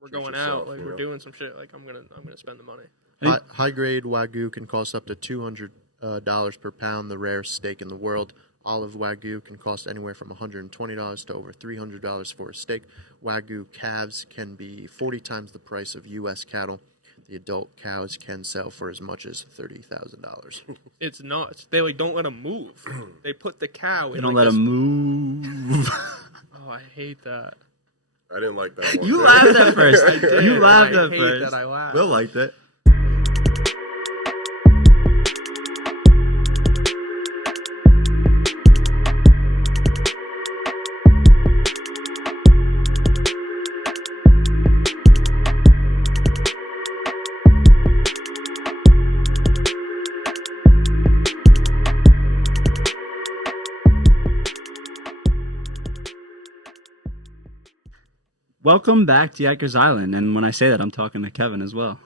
we're going out, like we're doing some shit, like I'm gonna spend the money. High grade Wagyu can cost up to $200 per pound, the rarest steak in the world. Olive Wagyu can cost anywhere from $120 to over $300 for a steak. Wagyu calves can be 40 times the price of U.S. cattle. The adult cows can sell for as much as $30,000. It's nuts. They like don't let them move. They put the cow in. They don't let them move. Oh, I hate that. I didn't like that one. You laughed at first. I did. You laughed I at hate first. that I laughed. Will liked it. Welcome back to Yikers Island, and when I say that, I'm talking to Kevin as well.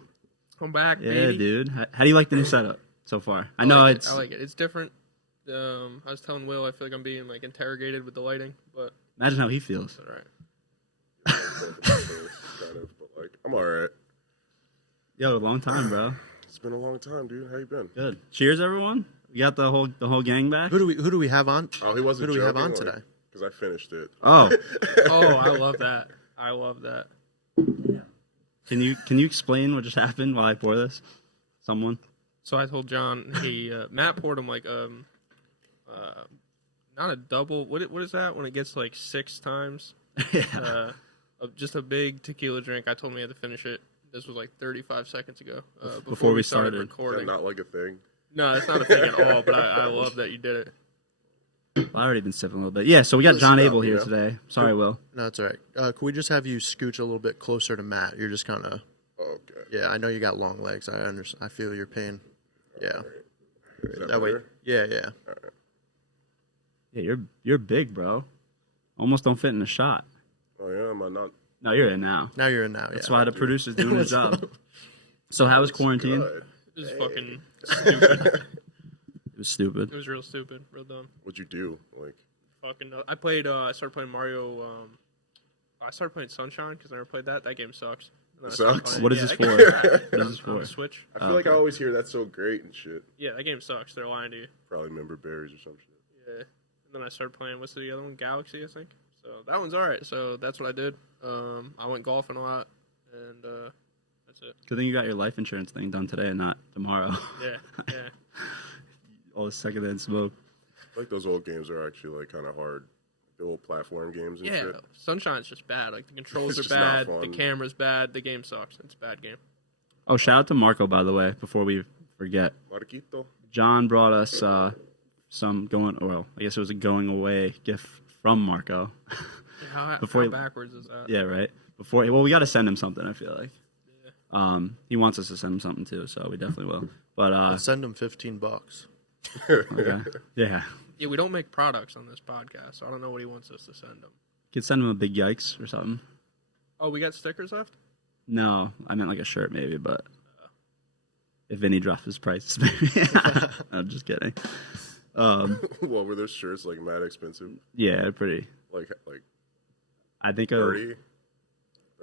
Come back, yeah, baby. Dude. How do you like the new setup so far? I know I like it. It's different. I was telling Will, I feel like I'm being like interrogated with the lighting, but imagine how he feels. All right. Kind of, but like I'm all right. Yo, a long time, bro. It's been a long time, dude. How you been? Good. Cheers, everyone. You got the whole gang back. Who do we have on? Oh, he wasn't. Who do we have on like, today? Because I finished it. Oh. Oh, I love that. I love that. Can you explain what just happened while I pour this? Someone. So I told John Matt poured him like not a double. What is that when it gets like 6 times? Yeah. Just a big tequila drink. I told him he had to finish it. This was like 35 seconds ago. Before we started recording. Is that not like a thing? No, it's not a thing at all. But I love that you did it. Well, I already been sipping a little bit. Yeah, so we got John Abel here today. Sorry, Will. No, it's all right. Could we just have you scooch a little bit closer to Matt? You're just kind of... Okay. Yeah, I know you got long legs. I understand. I feel your pain. Yeah. Right. That way. Yeah. All right. Yeah, you're big, bro. Almost don't fit in a shot. Oh yeah, am I not? No, you're in now. Now you're in now. That's yeah. why the producer's doing his job. So how was quarantine? Good. It was fucking stupid. It was stupid. It was real stupid. Real dumb. What'd you do? Like, Fucking. I played. I started playing Mario. I started playing Sunshine because I never played that. That game sucks. it sucks. What is this that for? game What is this on for? the Switch. I feel like I always hear that's so great and shit. Yeah, that game sucks. They're lying to you. Probably member berries or some shit. Yeah. And then I started playing. What's the other one? Galaxy, I think. So that one's all right. So that's what I did. I went golfing a lot, and that's it. Good thing you got your life insurance thing done today and not tomorrow. Yeah. Yeah. All the secondhand smoke. I like those old games are actually like kind of hard. The old platform games and Yeah, shit. Sunshine's just bad. Like, the controls It's are just not bad, fun. the camera's bad, the game sucks. It's a bad game. Oh, shout out to Marco, by the way, before we forget. Marquito. John brought us some I guess it was a going away gift from Marco. How Before backwards is that? Yeah, right. We got to send him something, I feel like. Yeah. He wants us to send him something, too, so we definitely will. But I'll send him $15. okay. Yeah. Yeah, we don't make products on this podcast, so I don't know what he wants us to send him. Could send him a big yikes or something. Oh, we got stickers left? No, I meant like a shirt maybe, but if Vinny drops his prices, maybe. I'm just kidding. What were those shirts like? Mad expensive. Yeah, pretty. Like I think 30.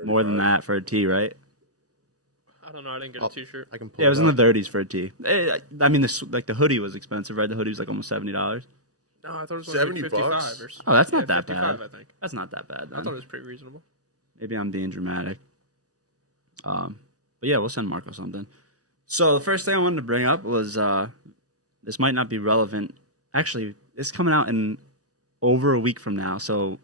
more than that for a tee, right? I don't know. I didn't get a T-shirt. I can pull Yeah, it was up. in the 30s for a tee. I mean, the hoodie was expensive, right? The hoodie was like almost $70. No, I thought it was only like 55 $70? or something. Oh, that's not Yeah, that 55, bad. I think. That's not that bad. I Then. thought it was pretty reasonable. Maybe I'm being dramatic. But yeah, we'll send Marco something. So the first thing I wanted to bring up was this might not be relevant. Actually, it's coming out in over a week from now, so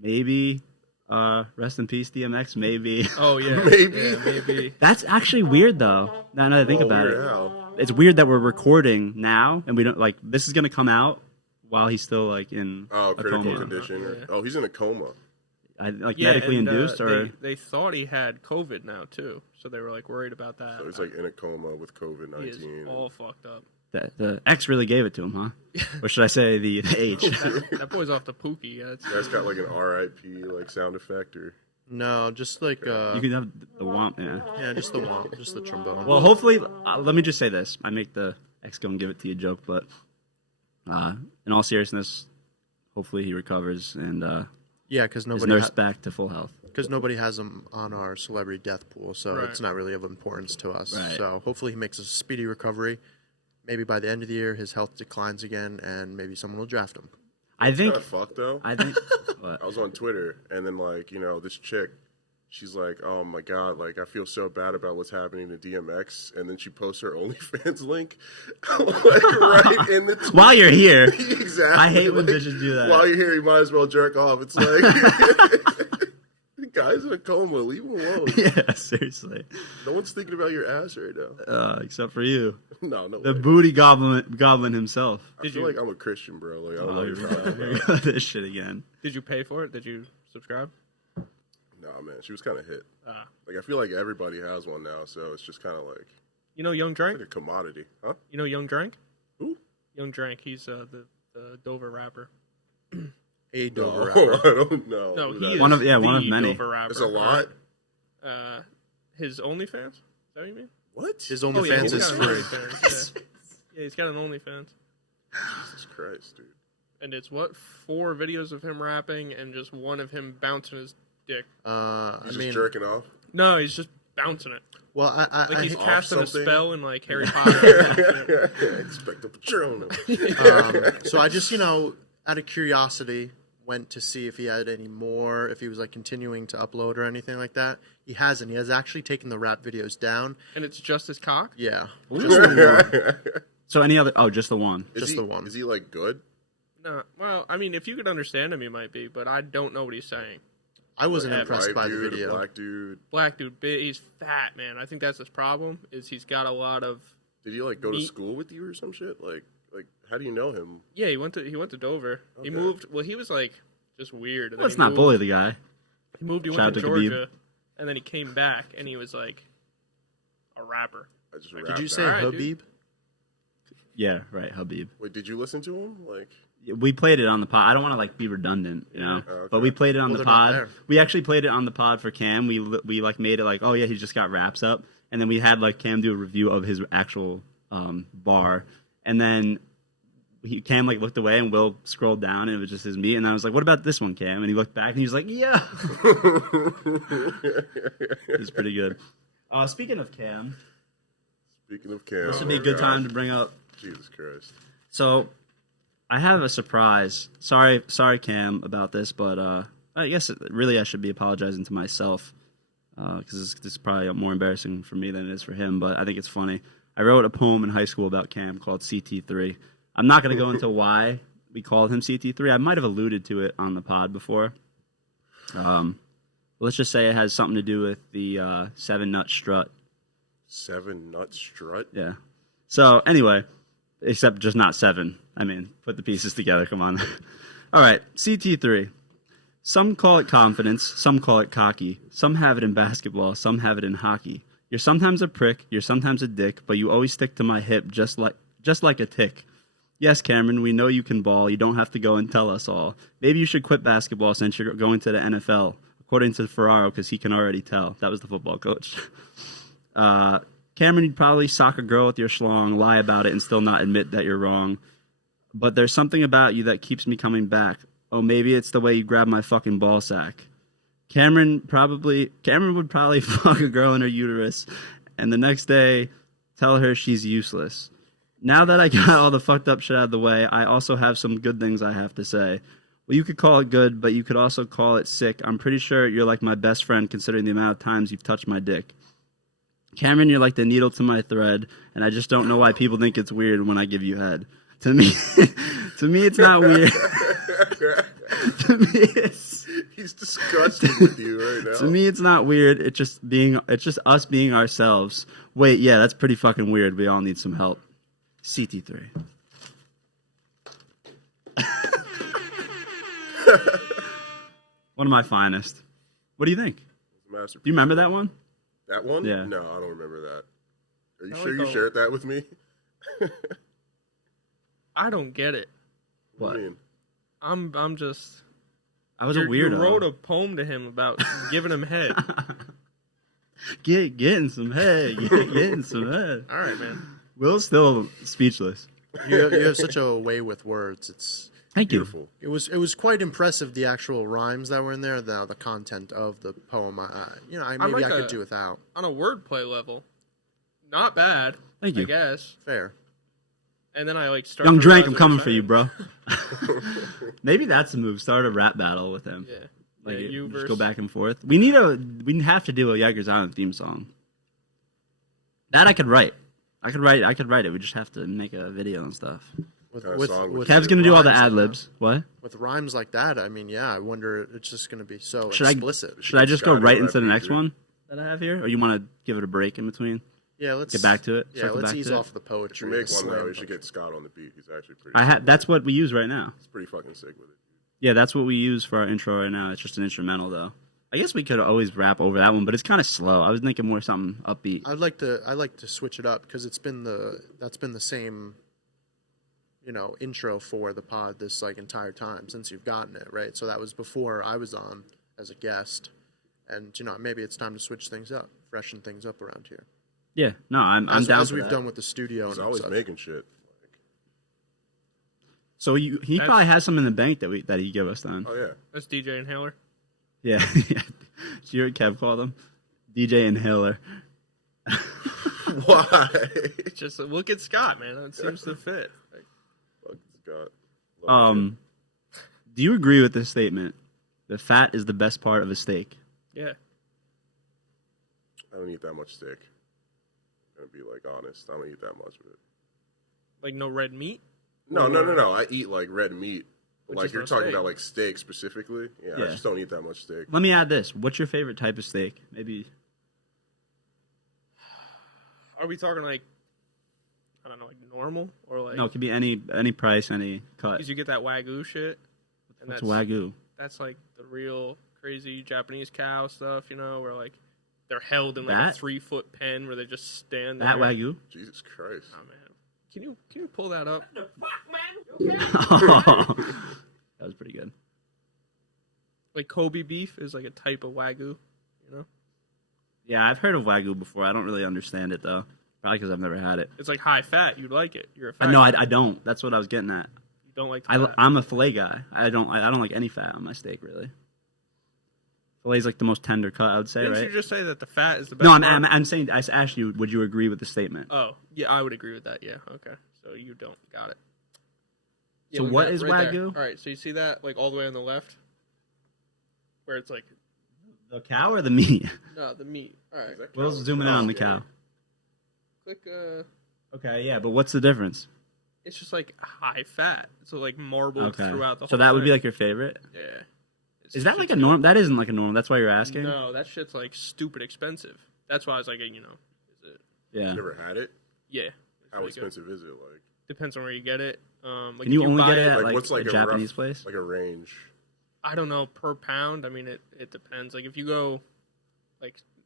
maybe rest in peace, DMX. Maybe. Oh, yeah. Maybe. Yeah, maybe. That's actually weird, though. Now that I think about it, How? it's weird that we're recording now, and we don't like. This is gonna come out while he's still like in Oh, a critical coma. condition. Yeah. Oh, he's in a coma. Like Yeah, medically and, induced, or they thought he had COVID now, too. So they were, like, worried about that. So he's like in a coma with He is COVID-19. all fucked up. the X really gave it to him, huh? Or should I say the age? That boy's off the pookie. Yeah, That's got like an RIP like sound effect or. No, just like You can have the womp, yeah. yeah, just the womp, just the trombone. Well, hopefully, let me just say this. I make the X go and give it to you joke, but in all seriousness, hopefully he recovers and yeah, because is nobody nursed back to full health. because nobody has him on our celebrity death pool, so Right. it's not really of importance to us. Right. So hopefully he makes a speedy recovery. Maybe by the end of the year, his health declines again, and maybe someone will draft him. I think. Kind of fucked though. I think. What? I was on Twitter, and then like this chick, she's like, "Oh my god, like I feel so bad about what's happening to DMX," and then she posts her OnlyFans link, like right in the tweet. While you're here, Exactly. I hate when like, bitches do that. While you're here, you might as well jerk off. It's like, the guy's in a coma. Leave him alone. Yeah, seriously. No one's thinking about your ass right now. Except for you, No the way. booty goblin himself. I feel like I'm a Christian, bro. Like I don't know Oh, what you're talking here we about. go, this shit again. Did you pay for it? Did you subscribe? Nah, man, she was kind of hit. Ah. Like I feel like everybody has one now, so it's just kind of like You know Young Drank? a commodity, huh? You know Young Drank? Who? Young Drank. He's the Dover rapper. A No, Dover I rapper. don't know. No, who he that is One of the many. Dover rapper. There's a lot. His OnlyFans? Is that what you mean? What? His Oh, yeah, OnlyFans he's is got an free. OnlyFans, yeah. Yeah, he's got an OnlyFans. Jesus Christ, dude. And it's 4 videos of him rapping and just one of him bouncing his dick. I He's mean, just jerking off. No, he's just bouncing it. well, Like he's off casting a something? spell in like Harry Potter. Expect a Patron. so I just, out of curiosity, went to see if he had any more, if he was like continuing to upload or anything like that. He hasn't. He has actually taken the rap videos down. And it's just his cock? Yeah, So any other? Oh, just the one. just the one. Is he like good? No. Well, I mean, if you could understand him, he might be, but I don't know what he's saying. I wasn't White impressed White by the dude, video. black dude. Black dude, he's fat, man. I think that's his problem, is he's got a lot of... Did he like go to Meat. school with you or some shit? Like how do you know him? Yeah, he went to Dover. He Okay. moved... Well, he was like just weird. And then Let's he not moved- bully the guy. He moved. He Shout went out to to Khabib. Georgia, and then he came back, and he was like a rapper. I just Did rapped Did you out. say All right, Habib? dude. Yeah, right, Habib. Wait, did you listen to him? Like We played it on the pod. I don't want to like be redundant, okay. but we played it on Well, the they're not pod. there. We actually played it on the pod for Cam. We like made it like, oh yeah, he just got raps up, and then we had like Cam do a review of his actual bar, and then Cam like looked away and Will scrolled down and it was just his meat, and then I was like, what about this one, Cam? And he looked back and he was like, yeah. It was pretty good. Speaking of Cam, Speaking of Cam, this would be a good time to bring up. Jesus Christ. So, I have a surprise. Sorry, Cam, about this, but I guess really I should be apologizing to myself because this is probably more embarrassing for me than it is for him. But I think it's funny. I wrote a poem in high school about Cam called CT3. I'm not going to go into why we called him CT3. I might have alluded to it on the pod before. Let's just say it has something to do with the 7-nut strut. 7-nut strut. Yeah. So anyway, except just not 7. I mean, put the pieces together. Come on. All right. CT3. Some call it confidence. Some call it cocky. Some have it in basketball. Some have it in hockey. You're sometimes a prick. You're sometimes a dick. But you always stick to my hip just like a tick. Yes, Cameron, we know you can ball. You don't have to go and tell us all. Maybe you should quit basketball since you're going to the NFL, according to Ferraro, because he can already tell. That was the football coach. Cameron, you'd probably sock a girl with your schlong, lie about it, and still not admit that you're wrong. But there's something about you that keeps me coming back. Oh, maybe it's the way you grab my fucking ball sack. Cameron would probably fuck a girl in her uterus, and the next day tell her she's useless. Now that I got all the fucked up shit out of the way, I also have some good things I have to say. Well, you could call it good, but you could also call it sick. I'm pretty sure you're like my best friend considering the amount of times you've touched my dick. Cameron, you're like the needle to my thread, and I just don't know why people think it's weird when I give you head. To me, it's not weird. To me, He's disgusted with you right now. to me, it's not weird. It's just us being ourselves. Wait, yeah, that's pretty fucking weird. We all need some help. CT3. One of my finest. What do you think? Masterpiece. Do you remember that one? That one? Yeah. No, I don't remember that. Are you I sure like you the- shared that with me? I don't get it. What do you mean? I'm just... I was a You weirdo. wrote a poem to him about giving him head. Getting some head. Getting some head. All right, man. Will's still speechless. You have such a way with words. Thank you. Beautiful. It was quite impressive, the actual rhymes that were in there, the content of the poem. Maybe I could do without. On a wordplay level, not bad. Thank you. I guess. Fair. And then I like started. Young Drank, I'm coming for you, bro. Maybe that's the move. Start a rap battle with him. Yeah. Like Yeah, you just versus... go back and forth. We have to do a Yikers Island theme song. That I could write. I could write it. We just have to make a video and stuff. With Kev's gonna do all the rhymes ad libs. What? With rhymes like that, I mean, yeah, I wonder it's just gonna be so Should explicit. Should I just go right into the beat, next dude. one that I have here, or you want to give it a break in between? Yeah, let's Get back to it. Yeah, Circle let's back ease to it? off the If poetry. you make the one though, slam you should punch. get Scott on the beat. He's actually pretty. That's what we use right now. He's pretty fucking sick with it. Yeah, that's what we use for our intro right now. It's just an instrumental though. I guess we could always rap over that one, but it's kind of slow. I was thinking more something upbeat. I'd like to switch it up because that's been the same, intro for the pod this entire time since you've gotten it, right? So that was before I was on as a guest, and maybe it's time to switch things up, freshen things up around here. Yeah, no, I'm down as for we've that. done with the studio. He's and always such. making shit. So he probably has some in the bank that he give us then. Oh yeah. That's DJ Inhaler. Yeah, yeah. Did you hear what Kev called him? DJ Inhaler. Why? Just look at Scott, man. That seems to fit. Like, Fuck Scott. Love Do you agree with this statement? The fat is the best part of a steak. yeah. I don't eat that much steak. I'm gonna be honest. I don't eat that much of it. Like no red meat. No. I eat red meat. Which Like is you're no talking steak. about steak specifically. Yeah, Yeah. I just don't eat that much steak. Let me add this. What's your favorite type of steak? Maybe. Are we talking I don't know, normal or No, it could be any price, any cut. Because you get that wagyu shit. And What's wagyu? That's the real crazy Japanese cow stuff, where they're held in a That? 3-foot pen where they just stand there. That wagyu? Jesus Christ. Oh man, can you pull that up? That was pretty good. Like Kobe beef is a type of wagyu, Yeah, I've heard of wagyu before. I don't really understand it though. Probably because I've never had it. It's high fat. You'd like it. You're a fat. No, guy. I don't. That's what I was getting at. You don't like fat. I'm a fillet guy. I don't like any fat on my steak really. Filet's the most tender cut, I would say, Didn't right? you just say that the fat is the best? No, part? I'm saying. I asked you, would you agree with the statement? Oh, yeah, I would agree with that. Yeah, okay. So you don't got it. So look what at is right wagyu? There. All right, so you see that all the way on the left, where it's The cow or the meat? no, the meat. All right, Will's zooming in on the cow. click. Okay, yeah, but what's the difference? It's just high fat, so marbled Okay, throughout the whole. so that would be thing. your favorite. Yeah. Is that a norm? That isn't a norm. That's why you're asking. No, that shit's stupid expensive. That's why I was is it? Yeah. You never had it? Yeah. It's How really good. expensive is it? Depends on where you get it. Can if you only buy get it at what's a a Japanese rough, place? a range? I don't know per pound. I mean, it depends. If you go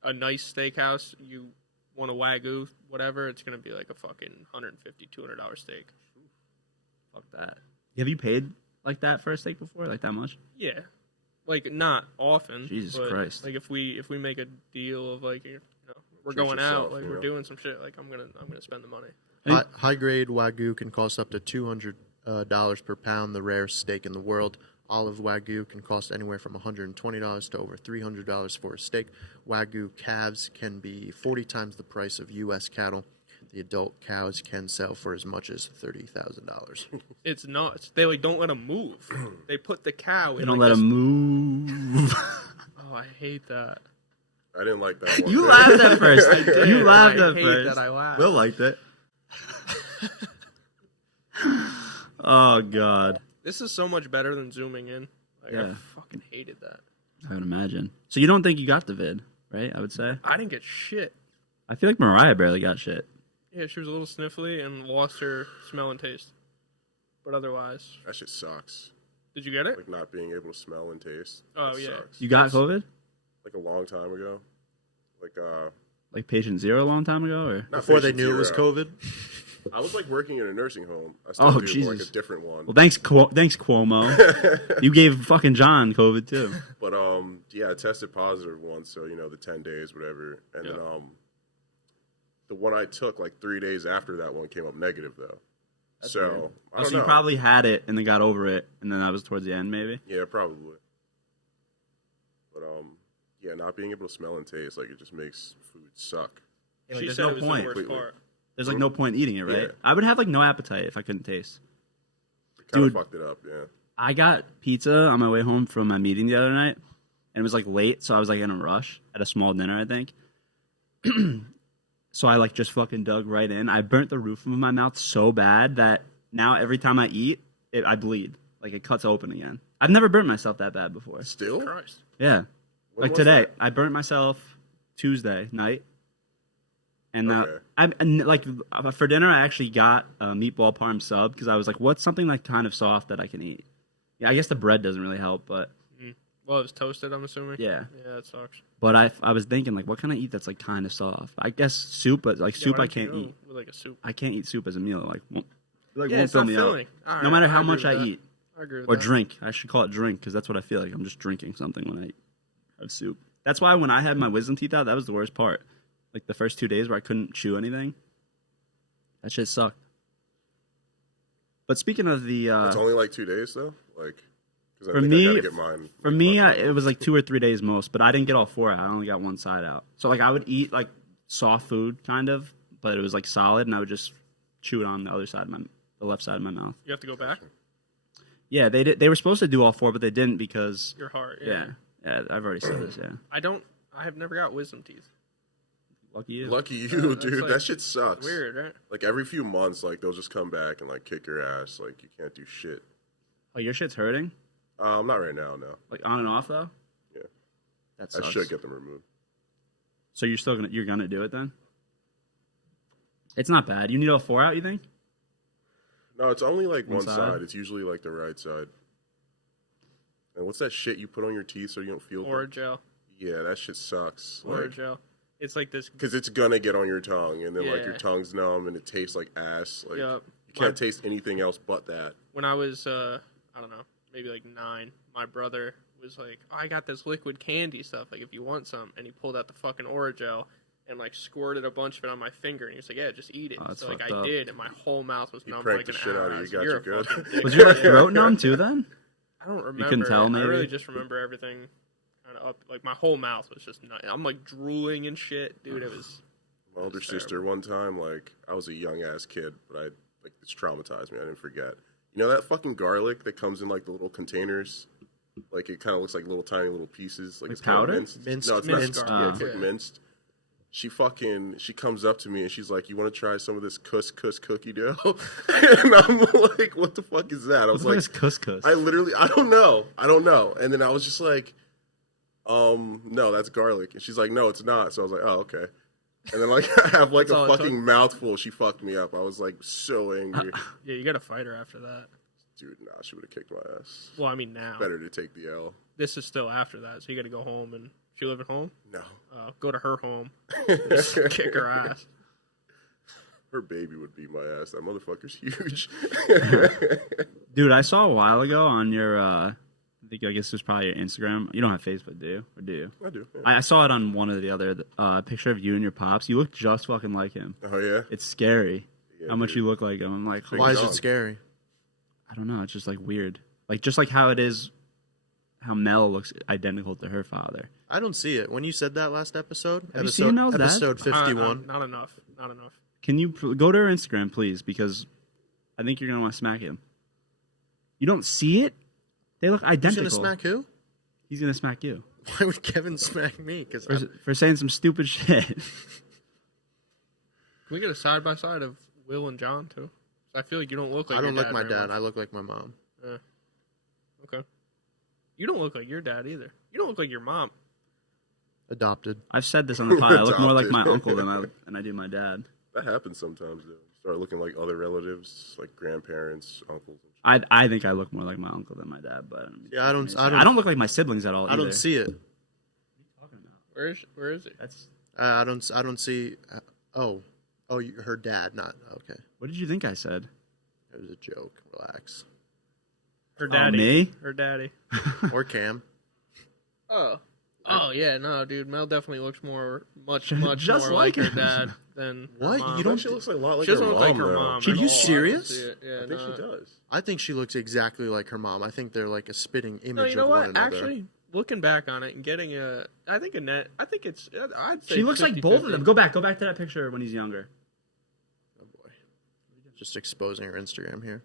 a nice steakhouse, you want a wagyu, whatever, it's gonna be a fucking $150, $200 steak. Fuck that. Have you paid like that for a steak before? Like that much? Yeah, not often. Jesus but, Christ. If we make a deal of we're Treat going yourself, out, you we're know? doing some shit, I'm gonna spend the money. High grade Wagyu can cost up to $200 per pound, the rarest steak in the world. Olive Wagyu can cost anywhere from $120 to over $300 for a steak. Wagyu calves can be 40 times the price of U.S. cattle. The adult cows can sell for as much as $30,000. It's nuts. They don't let them move. They put the cow. They in don't let them move. Oh, I hate that. I didn't like that one. You laughed at first. I did. You laughed I at hate first. that I laughed. Will liked it. Oh God. This is so much better than zooming in. Yeah. I fucking hated that. I would imagine. So you don't think you got the vid, right? I would say. I didn't get shit. I feel like Mariah barely got shit. Yeah, she was a little sniffly and lost her smell and taste. But otherwise, That shit sucks. did you get it? Not being able to smell and taste. Oh, That yeah. Sucks. You got COVID? A long time ago. Like patient zero a long time ago, or? Not Before they patient knew it was zero. COVID. I was working in a nursing home. I still Oh, do, Jesus. a different one. Well, thanks Cuomo. You gave fucking John COVID too. But I tested positive once, so the 10 days, whatever. And then the one I took 3 days after that one came up negative though. That's so weird. I don't So know. you probably had it and then got over it, and then that was towards the end, maybe. Yeah, probably. But yeah, not being able to smell and taste, like, it just makes food suck. Yeah, like, She there's said no it was point. the worst Completely. part. There's like no point eating it, right? Yeah. I would have like no appetite if I couldn't taste. It kind of Dude. fucked it up, yeah. I got pizza on my way home from my meeting the other night, and it was like late, so I was like in a rush at a small dinner, I think. So I like just fucking dug right in. I burnt the roof of my mouth so bad that now every time I eat, I bleed. Like it cuts open again. I've never burnt myself that bad before. Still? Christ. Yeah. When Like was today, that? I burnt myself Tuesday night. And Okay. like for dinner, I actually got a meatball parm sub because I was like, what's something like kind of soft that I can eat? Yeah, I guess the bread doesn't really help, but Well, it was toasted, I'm assuming. yeah. Yeah, that sucks. But I was thinking like, what can I eat that's like kind of soft? I guess soup, but like Yeah, soup why I don't you can't go eat. with like a soup. I can't eat soup as a meal. Like won't Yeah, it's fill not me filling. out. All No right, matter how agree much with I that. eat I agree with or that. drink. I should call it drink because that's what I feel like. I'm just drinking something when I have soup. That's why when I had my wisdom teeth out, that was the worst part. Like the first 2 days where I couldn't chew anything. That shit sucked. But speaking of the, It's only like 2 days, though? Like, because I For think me- I gotta get mine. for me, it was like 2 or 3 days most. But I didn't get all 4 out. I only got one side out. So like I would eat like soft food kind of, but it was like solid, and I would just chew it on the other side of the left side of my mouth. You have to go back. Yeah, they did. They were supposed to do all 4, but they didn't because Your heart. yeah, I've already said this. Yeah, I have never got wisdom teeth. lucky you. Lucky you, that's dude. like That shit sucks. Weird, right? Like, every few months, like, they'll just come back and, like, kick your ass. Like, you can't do shit. Oh, your shit's hurting. Not right now, no. Like on and off though. Yeah. That I sucks. should get them removed. So you're gonna do it then? It's not bad. You need all 4 out. You think? No, it's only, like, One one side? side. It's usually, like, the right side. And what's that shit you put on your teeth so you don't feel Or gel. Yeah, that shit sucks. Or Like, gel. It's like this. because it's gonna get on your tongue, and then like Yeah. your tongue's numb, and it tastes like ass. Like Yup. you can't taste anything else but that. When I was, I don't know, maybe like 9, my brother was like, oh, I got this liquid candy stuff. Like, if you want some. And he pulled out the fucking Oragel and, like, squirted a bunch of it on my finger. And he was like, yeah, just eat it. Oh, that's so, like, fucked I up. did. And my whole mouth was He numb pranked like an the shit hour. out of I you. was Got like, you you're a good. fucking dick. Was your throat numb too then? I don't remember. can tell, I maybe? really just remember everything kind of up. Like, my whole mouth was just I'm, like, drooling and shit. Dude, it was... My older sister, one time, like I was a young ass kid, but it's traumatized me. I didn't forget. You know that fucking garlic that comes in like the little containers? Like it kind of looks like little tiny little pieces. Like it's kind of powder? minced. Minced- No, it's minced not. Yeah, it's garlic. like minced. She comes up to me and she's like, "You want to try some of this couscous cookie dough?" And I'm like, "What the fuck is that?" I was What like, is couscous? I don't know. And then I was just like, no, that's garlic. And she's like, no, it's not. So I was like, oh, okay. And then like I have like That's all a it took? fucking mouthful. She fucked me up. I was like so angry. Yeah, you got to fight her after that. Dude, nah, she would have kicked my ass. Well, I mean, now. Better to take the L. This is still after that, so you got to go home. And she live at home? No. Go to her home. Just kick her ass. Her baby would beat my ass. That motherfucker's huge. Dude, I saw a while ago on your, I guess it was probably your Instagram. You don't have Facebook, do you? Or do you? I do. Yeah. I saw it on one of the other picture of you and your pops. You look just fucking like him. Oh yeah. It's scary Yeah, how much dude. you look like him. I'm like, Big Why is dog. it scary? I don't know. It's just like weird. Like just like how it is, how Mel looks identical to her father. I don't see it. When you said that last episode, Have you seen Mel's dad? episode 51. Not enough. Not enough. Can you go to her Instagram, please? Because I think you're gonna want to smack him. You don't see it? They look Who's identical. gonna smack who? He's gonna smack you Why would Kevin smack me? Because for saying some stupid shit. Can we get a side by side of Will and John too? I feel like you don't look like. I don't your look my very dad. much. I look like my mom. Okay. You don't look like your dad either. You don't look like your mom. Adopted. I've said this on the pod. I look more like my Adopted. uncle than I do my dad. That happens sometimes though. You start looking like other relatives, like grandparents, uncles. I think I look more like my uncle than my dad, but Yeah, I don't look like my siblings at all. I don't either. see it. Where is it? That's I don't see. Her dad. Not okay. what did you think I said? It was a joke. Relax. Her Oh, daddy. me? Her daddy. Or Cam. Oh. Oh yeah, no, dude. Mel definitely looks much Just more like like her him. dad than her What? mom. You don't- She looks like a lot like She her doesn't mom. look like her though. mom. Are at you all. I don't serious? see it. Yeah, I think no. she does. I think she looks exactly like her mom. I think they're like a spitting image No, you know of one what? another. Actually, looking back on it and getting I think it's. I'd say She looks like both of them. 50-50. Go back to that picture when he's younger. Oh boy, just exposing her Instagram here.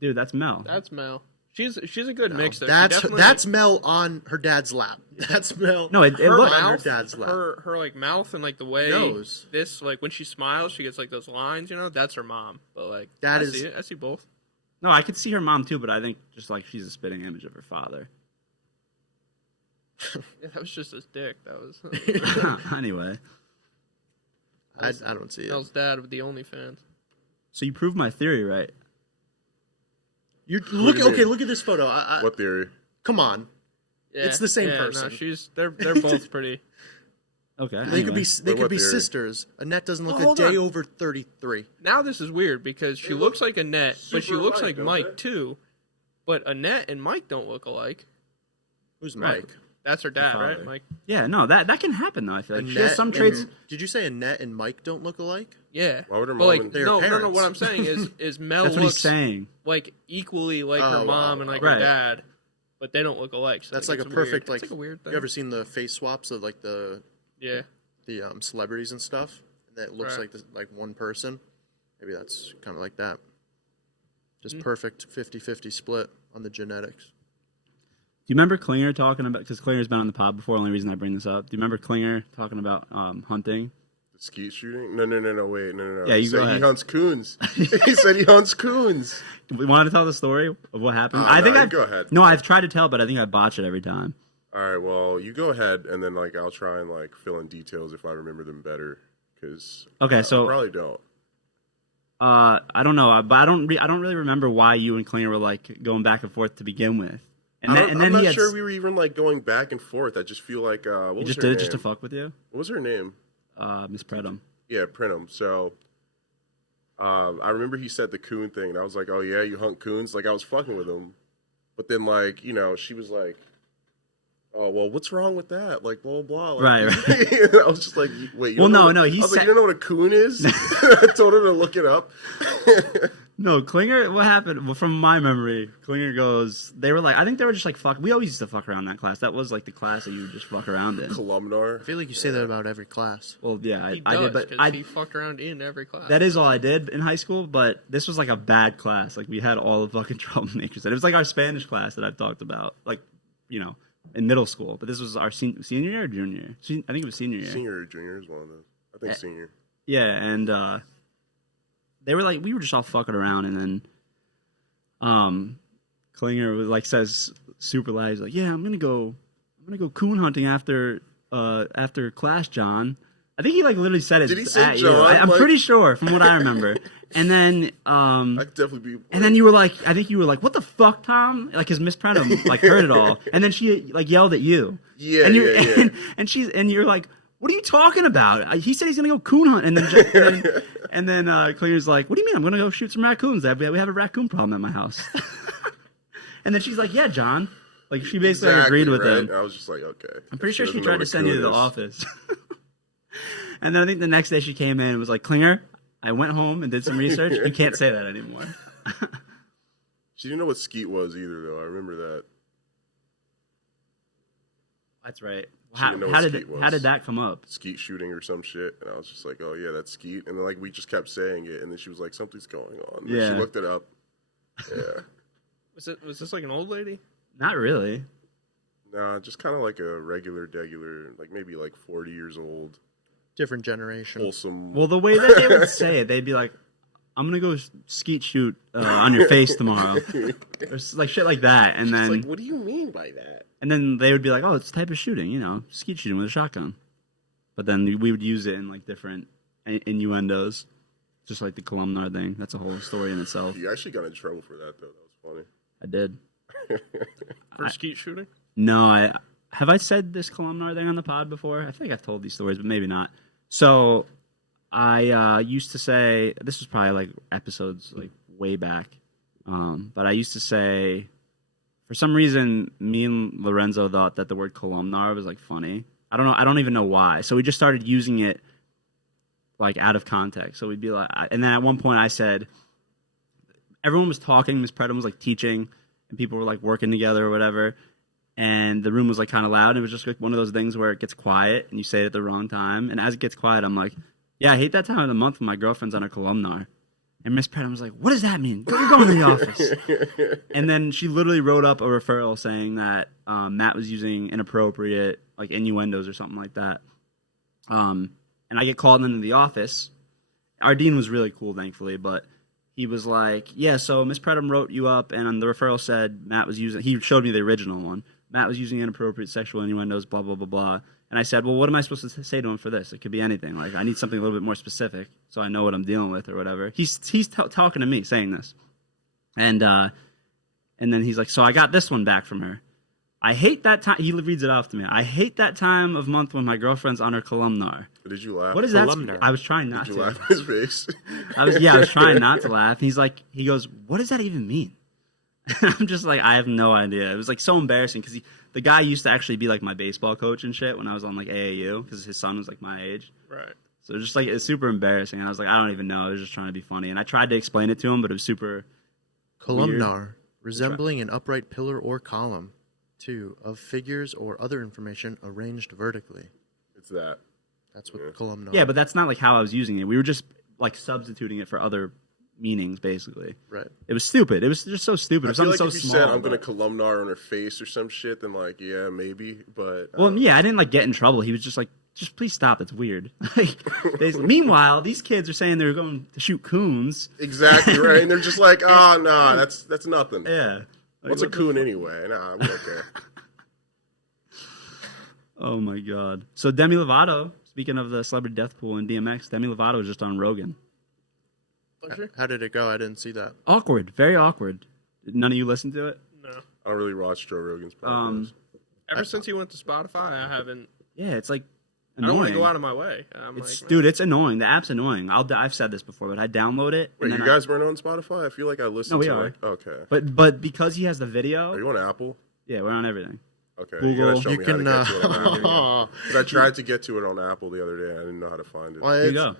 Dude, that's Mel. That's Mel. She's a good mix. Though. She That's definitely- that's Mel on her dad's lap. That's Mel. No, it her looks. on her mouth, dad's lap. her like mouth and like the way Nose. this like when she smiles, she gets like those lines. You know, that's her mom. But like That I is- see it. I see both. No, I could see her mom too, but I think just like she's a spitting image of her father. Yeah, that was just his dick. That was Anyway, I don't see it. Mel's dad with the OnlyFans. so you proved my theory, right? You're do look. you mean? Okay, look at this photo. What theory? Come on. Yeah, It's the same yeah, person. No, they're both pretty. Okay. They could anyway. be what theory? sisters. Annette doesn't look Well, a hold day on. over 33. Now this is weird because she They looks look like Annette, but she super looks alike, like don't Mike they? too. But Annette and Mike don't look alike. Who's Right. Mike? That's her dad, right? father. Mike. Yeah, no, that can happen though. I feel like she has Annette some and- traits. Did you say Annette and Mike don't look alike? Yeah. Why would her But mom like, and- They're no. parents. What I'm saying is Mel That's what he's looks saying. like equally like her Oh, mom and like right. her dad, but they don't look alike. So That's like a it's perfect weird. like. It's like a weird thing. You ever seen the face swaps of like the Yeah. celebrities and stuff? And that looks Right. like one person. Maybe that's kind of like that. Just Mm. perfect 50-50 split on the genetics. Do you remember Klinger talking about? Because Klinger's been on the pod before. Only reason I bring this up. Do you remember Klinger talking about hunting? The skeet shooting? No, wait, no. Yeah, He you go said ahead. He hunts coons. He said he hunts coons. We wanted to tell the story of what happened. Oh, I think no, I you go ahead. No, I've tried to tell, but I think I botch it every time. All right, well, you go ahead, and then like I'll try and like fill in details if I remember them better, because Okay, I so probably don't. I don't know, but I don't really remember why you and Klinger were like going back and forth to begin with. And then I'm not he had, sure we were even like going back and forth. I just feel like what he was just her did it name? just to fuck with you, What was her name? Miss Predham. Yeah, Prenham. So I remember he said the coon thing, and I was like, oh yeah, you hunt coons? Like I was fucking with him, but then like she was like, oh well, what's wrong with that? Like blah blah. Like, Right. I was just like, wait. You Well, don't know no, what- no, he I was like, said- you don't know what a coon is? I told her to look it up. No, Klinger. What happened? Well, from my memory, Klinger goes. They were like, I think they were just like fuck. We always used to fuck around that class. That was like the class that you would just fuck around in. Columnar. I feel like you say that about every class. Well, yeah, He I does, did, but 'cause I he fucked around in every class. that is all I did in high school. But this was like a bad class. Like we had all the fucking troublemakers. And it was like our Spanish class that I've talked about, like in middle school. But this was our senior year or junior year. I think it was senior year. Senior or junior is one of those. I think senior. Yeah, and they were like, we were just all fucking around, and then Klinger was like, says super loud, he's like, yeah, I'm gonna go coon hunting after class, John. I think he like literally said it Did he say at you. John? I'm Like- pretty sure from what I remember. And then I could definitely be. and then you were like, I think you were like, what the fuck, Tom? Like, his Miss Prenham like heard it all, and then she like yelled at you. Yeah, and you yeah. and you're like, what are you talking about? He said he's gonna go coon hunt, and then Clinger's like, what do you mean? I'm gonna go shoot some raccoons. We have a raccoon problem at my house. And then she's like, yeah, John. Like she basically Exactly, agreed with right? him. I was just like, okay. I'm pretty sure she doesn't know tried what to a send you to coon the is. office. And then I think the next day she came in and was like, Klinger, I went home and did some research. You can't say that anymore. She didn't know what skeet was either, though. I remember that. That's right. She didn't know what skeet was. How did that come up? Skeet shooting or some shit, and I was just like, oh yeah, that's skeet. And then like we just kept saying it, and then she was like, something's going on. And Yeah. she looked it up. Yeah. Was this like an old lady? Not really. Nah, just kind of like a regular, like maybe like 40 years old, Different generation. wholesome. Well, the way that they would say it, they'd be like, I'm going to go skeet shoot on your face tomorrow. Or like shit like that. And She's then like, what do you mean by that? and then they would be like, oh, it's a type of shooting, skeet shooting with a shotgun. But then we would use it in like different innuendos. Just like the columnar thing. That's a whole story in itself. You actually got in trouble for that, though. That was I did. For skeet shooting? No, have I said this columnar thing on the pod before? I think I've told these stories, but maybe not. So I used to say, this was probably like episodes like way back, but I used to say for some reason, me and Lorenzo thought that the word columnar was like funny. I don't know. I don't even know why. So we just started using it like out of context. So we'd be like, and then at one point I said, everyone was talking. Miss Predham was like teaching, and people were like working together or whatever. And the room was like kind of loud. And it was just like one of those things where it gets quiet and you say it at the wrong time. And as it gets quiet, I'm like, yeah, I hate that time of the month when my girlfriend's on her columnar. And Miss Predham was like, what does that mean? You're going to the office. And then she literally wrote up a referral saying that Matt was using inappropriate like innuendos or something like that. And I get called into the office. Our dean was really cool, thankfully, but he was like, yeah, so Miss Predham wrote you up, and the referral said Matt was using, he showed me the original one. Matt was using inappropriate sexual innuendos, blah, blah, blah, blah. And I said, well, what am I supposed to say to him for this? It could be anything. Like, I need something a little bit more specific so I know what I'm dealing with or whatever. He's talking to me, saying this. And then he's like, so I got this one back from her. I hate that time. He reads it off to me. I hate that time of month when my girlfriend's on her columnar. Did you laugh? What is that? I was trying not Did to. you laugh at his face? I was trying not to laugh. He's like, he goes, what does that even mean? I'm just like, I have no idea. It was like so embarrassing because the guy used to actually be like my baseball coach and shit when I was on like AAU because his son was like my age. Right. So it was just like, it's super embarrassing. And I was like, I don't even know. I was just trying to be funny. And I tried to explain it to him, but it was super Columnar, weird. resembling an upright pillar or column. 2. Of figures or other information arranged vertically. It's that. That's what columnar. Yeah, but that's not like how I was using it. We were just like substituting it for other meanings, basically. Right. It was stupid. It was just so stupid. It I was feel something like so if you small. said I'm going to columnar on her face or some shit, then like, yeah, maybe. But Well, yeah, I didn't like get in trouble. He was just like, just please stop. It's weird. Like, meanwhile, these kids are saying they were going to shoot coons. exactly right. And they're just like, oh no, that's nothing. Yeah. Like, What's a coon anyway? Nah, we don't care. Oh my god. So Demi Lovato, speaking of the celebrity death pool in DMX, Demi Lovato was just on Rogan. How did it go? I didn't see that. Awkward. Very awkward. Did none of you listen to it? No. I don't really watch Joe Rogan's podcast. Ever since he went to Spotify, I haven't. Yeah, it's like I don't want annoying. to go out of my way. It's, like, dude, it's annoying. The app's annoying. I've said this before, but I download it. Wait, and you then guys weren't on Spotify? I feel like I listened No, we to are. like, okay. But because he has the video, Are you on Apple? yeah, we're on everything. Okay, Google. you gotta show You me can. how to get to it on Apple. 'Cause I tried to get to it on Apple the other day. I didn't know how to find it. Well, Here you go.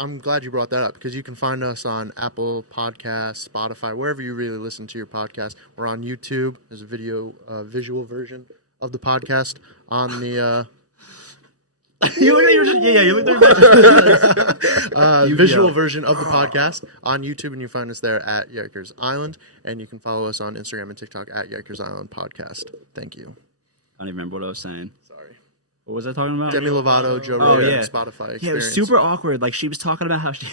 I'm glad you brought that up because you can find us on Apple Podcasts, Spotify, wherever you really listen to your podcast. We're on YouTube. There's a visual version of the podcast on the visual version of the podcast on YouTube, and you find us there at Yikers Island, and you can follow us on Instagram and TikTok at Yikers Island Podcast. Thank you. I don't even remember what I was saying. Sorry. What was I talking about? Demi Lovato, Joe Oh, Rogan, yeah. Spotify experience. Yeah, it was super awkward. Like, she was talking about how she...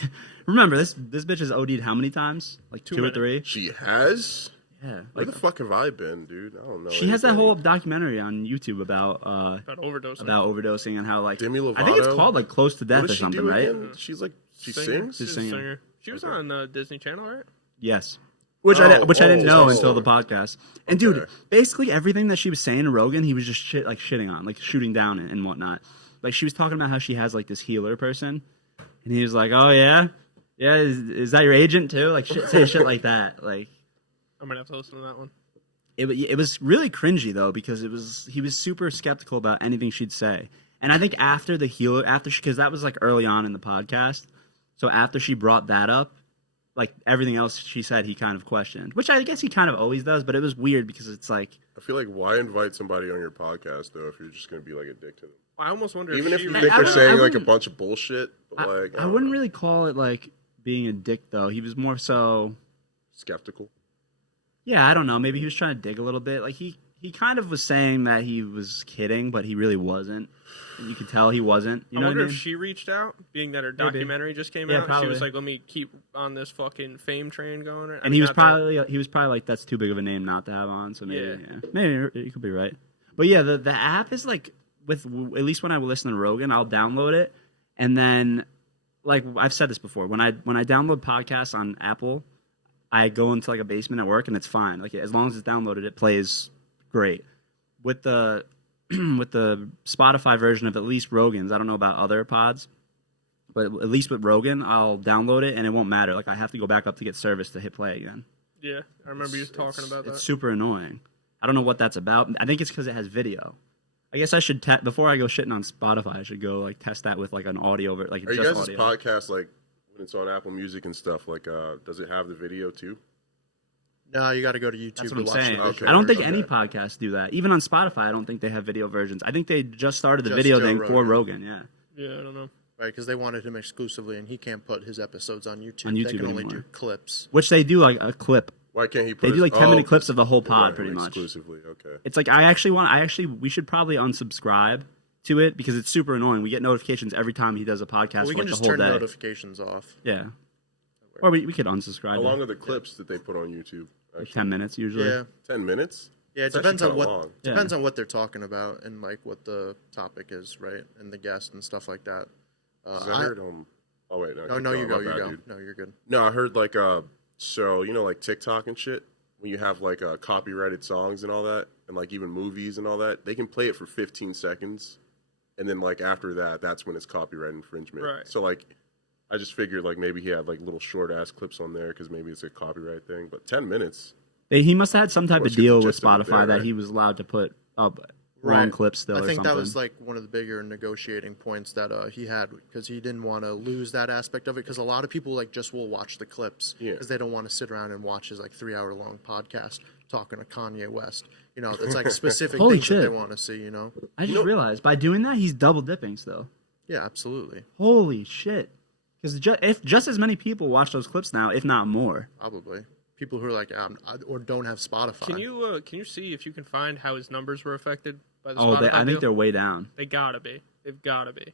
Remember, this bitch has OD'd how many times? Like, two or three? She has? Yeah. Where Like, the fuck have I been, dude? I don't know. she has that anything. whole documentary on YouTube about overdosing. and how, like... Demi Lovato? I think it's called, like, Close to What Death does or she something, do right? again? She's like, she Singer. sings? She's a singer. She was on Disney Channel, right? Yes. Which I didn't know oh. until the podcast. And dude, basically everything that she was saying to Rogan, he was just shitting on, like shooting down and whatnot. Like she was talking about how she has like this healer person, and he was like, "Oh yeah, is that your agent too?" Like say shit like that. Like I'm gonna have to listen to that one. it was really cringy though because he was super skeptical about anything she'd say. And I think after the healer, because that was like early on in the podcast, so after she brought that up. Like, everything else she said, he kind of questioned. Which I guess he kind of always does, but it was weird because it's like... I feel like, why invite somebody on your podcast, though, if you're just going to be, like, a dick to them? I almost wonder Even if she you really- think they're saying, like, a wouldn't- bunch of bullshit, but, like... I wouldn't really call it, like, being a dick, though. He was more so... Skeptical? Yeah, I don't know. Maybe he was trying to dig a little bit. Like, he kind of was saying that he was kidding, but he really wasn't. And you could tell he wasn't. You know I wonder what I mean? if she reached out, being that her Maybe. documentary just came Yeah, out. probably. She was like, "Let me keep on this fucking fame train going." I And mean, he was not that- probably like, that's too big of a name not to have on, so maybe, Yeah. yeah. Maybe you could be right. But yeah, the app is like, at least when I would listen to Rogan, I'll download it, and then, like, I've said this before, when I download podcasts on Apple, I go into like a basement at work, and it's fine. Like, as long as it's downloaded, it plays great. With the with the Spotify version of at least Rogan's, I don't know about other pods, but at least with Rogan, I'll download it, and it won't matter. Like, I have to go back up to get service to hit play again. Yeah, I remember you talking about that. It's super annoying. I don't know what that's about. I think it's because it has video. I guess I should before I go shitting on Spotify. I should go like test that with like an audio, like Are just you guys' audio. podcast like when it's on Apple Music and stuff? Like, does it have the video too? No, you got to go to YouTube That's to what I'm watch saying. the Okay. visual I don't think version. any podcasts do that. Even on Spotify, I don't think they have video versions. I think they just started the Just video Joe thing for Rogan. Rogan. Yeah. Yeah, I don't know. Right, because they wanted him exclusively, and he can't put his episodes on YouTube. On YouTube they can only anymore. do clips. Which they do like a clip. Why can't he? Put They do like 10-minute clips of the whole pod, right, pretty much. exclusively. Okay. It's like we should probably unsubscribe to it because it's super annoying. We get notifications every time he does a podcast Well, we for can like just the whole turn day. notifications off. Yeah. Or we could unsubscribe. How to long are the clips that they put on YouTube? like 10 minutes usually. Yeah, 10 minutes. yeah. It That's depends on actually what kinda long. depends on what they're talking about and like what the topic is, right? And the guest and stuff like that. 'Cause I heard oh wait, no. Oh keep no, going. you go, My you bad, go. dude. No, you're good. No, I heard like so you know like TikTok and shit. When you have like copyrighted songs and all that, and like even movies and all that, they can play it for 15 seconds, and then like after that, that's when it's copyright infringement. Right. So like, I just figured like maybe he had like little short ass clips on there because maybe it's a copyright thing. But 10 minutes. He must have had some type Must of get the deal with gist of it Spotify there, that right? he was allowed to put up long Right. clips still I or think something. that was like one of the bigger negotiating points that he had because he didn't want to lose that aspect of it. Because a lot of people like just will watch the clips Yeah. because they don't want to sit around and watch his like 3 hour long podcast talking to Kanye West. You know, it's like specific Holy things that they shit. want to see. You know, I just realized by doing that he's double dipping still. yeah, absolutely, Holy shit! Because if just as many people watch those clips now, if not more. probably people who are like or don't have Spotify. Can you see if you can find how his numbers were affected by the Oh, Spotify I think deal? they're way down. They gotta be. They've gotta be.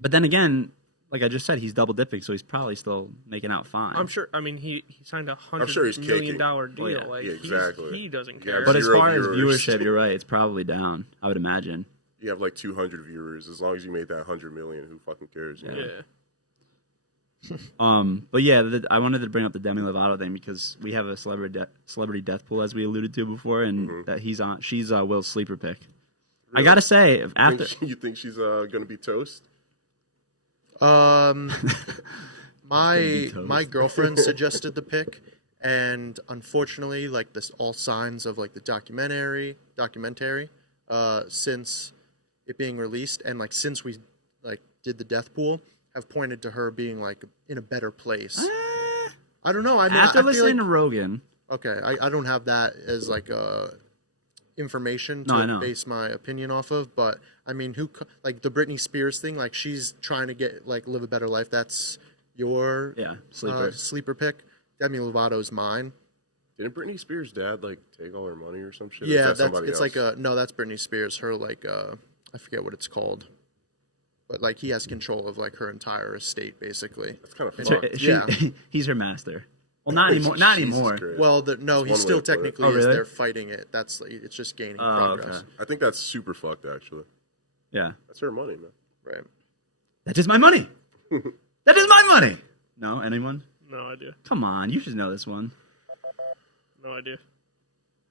But then again, like I just said, he's double dipping, so he's probably still making out fine. I'm sure. I mean, he signed sure he's $100 million kicking. deal. Oh, yeah. Like Yeah, he's- exactly. he doesn't Yeah, care. But as Zero far as viewers. viewership, you're right. It's probably down. I would imagine. You have like 200 viewers. As long as you made that 100 million, who fucking cares? You know? yeah. But yeah, I wanted to bring up the Demi Lovato thing because we have a celebrity death pool as we alluded to before, and that she's Will's sleeper pick. I gotta say, after You think she's gonna be toast? My Be toast. my girlfriend suggested the pick, and unfortunately, like this, all signs of like the documentary, since it being released, and like since we like did the death pool, have pointed to her being like in a better place. I don't know. I mean, after I feel listening like, to Rogan, okay, I don't have that as like information No, I to know. base my opinion off of, but I mean, like the Britney Spears thing, like she's trying to live a better life. That's your sleeper pick. Demi Lovato's mine. Didn't Britney Spears' dad like take all her money or some shit? Or is Yeah, that somebody it's else? like no, that's Britney Spears. Her like I forget what it's called, but like he has control of like her entire estate basically. That's kind of it's her- fucked. Yeah. he's her master. Well, not anymore. Not Jesus anymore. Christ. Well, no, he one still way to put it. technically Oh, is really? there fighting it. That's like, it's just gaining Oh, progress. okay. I think that's super fucked. Actually, Yeah, that's her money, man. Right. that is my money. That is my money. No, anyone? No idea. Come on, you should know this one. No idea.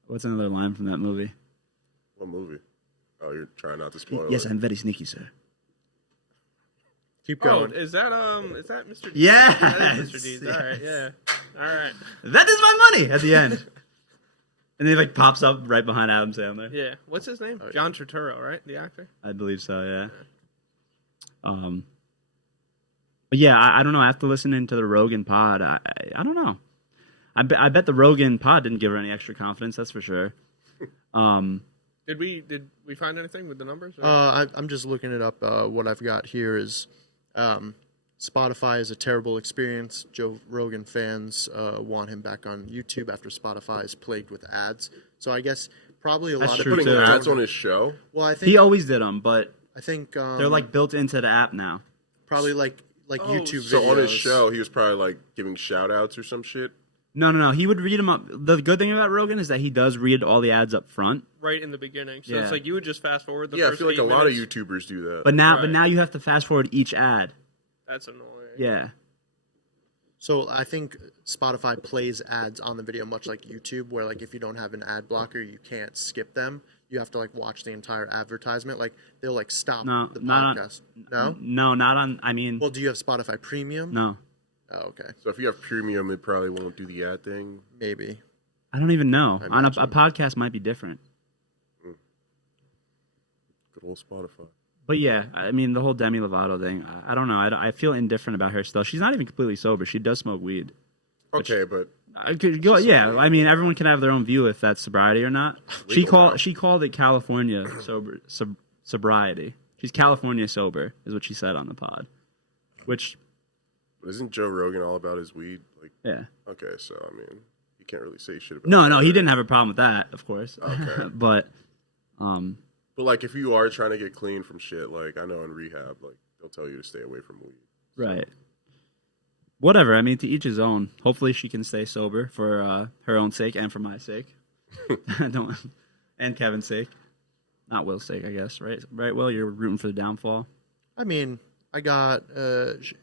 What's another line from that movie? What movie? Oh, you're trying not to spoil Yes, it. I'm very sneaky, sir. Keep Oh, going. is that Mr. D? Yes! That is Mr. D's. All right, yeah. All right. That is my money at the end. And then he like pops up right behind Adam Sandler. Yeah. What's his name? John Turturro, right? The actor. I believe so, yeah. But yeah, I don't know. After listening to the Rogan pod, I don't know. I bet the Rogan pod didn't give her any extra confidence. That's for sure. Did we find anything with the numbers? Or? I'm just looking it up. What I've got here is Spotify is a terrible experience. Joe Rogan fans want him back on YouTube after Spotify is plagued with ads. So I guess probably a That's lot of true, people Putting too. ads on his show. Well, I think He always did them, but I think they're like built into the app now. probably like Oh, YouTube videos. So on his show, he was probably like giving shout outs or some shit. No. He would read them up. The good thing about Rogan is that he does read all the ads up front. right in the beginning. So Yeah. it's like you would just fast forward the Yeah, I first feel like 8 a lot of minutes. YouTubers do that. But now Right. you have to fast forward each ad. That's annoying. Yeah. So I think Spotify plays ads on the video, much like YouTube, where like if you don't have an ad blocker, you can't skip them. You have to like watch the entire advertisement. Like they'll like stop No, the not on- podcast. No. No, not on. I mean, Well, do you have Spotify Premium? no. Oh, okay. So if you have premium, it probably won't do the ad thing. Maybe. I don't even know. I On a imagine. podcast might be different. Good old Spotify. But yeah, I mean, the whole Demi Lovato thing, I don't know. I feel indifferent about her still. She's not even completely sober. She does smoke weed. Okay, but I could go, yeah, I mean, everyone can have their own view if that's sobriety or not. She called it California sobriety. She's California sober, is what she said on the pod. Which, isn't Joe Rogan all about his weed? Like, yeah. Okay, so I mean, you can't really say shit about. No, he didn't have a problem with that, of course. Okay, but like, if you are trying to get clean from shit, like I know in rehab, like they'll tell you to stay away from weed. Right. Whatever. I mean, to each his own. Hopefully, she can stay sober for her own sake and for my sake. And Kevin's sake. Not Will's sake, I guess. Right, Will? You're rooting for the downfall. I mean, I got.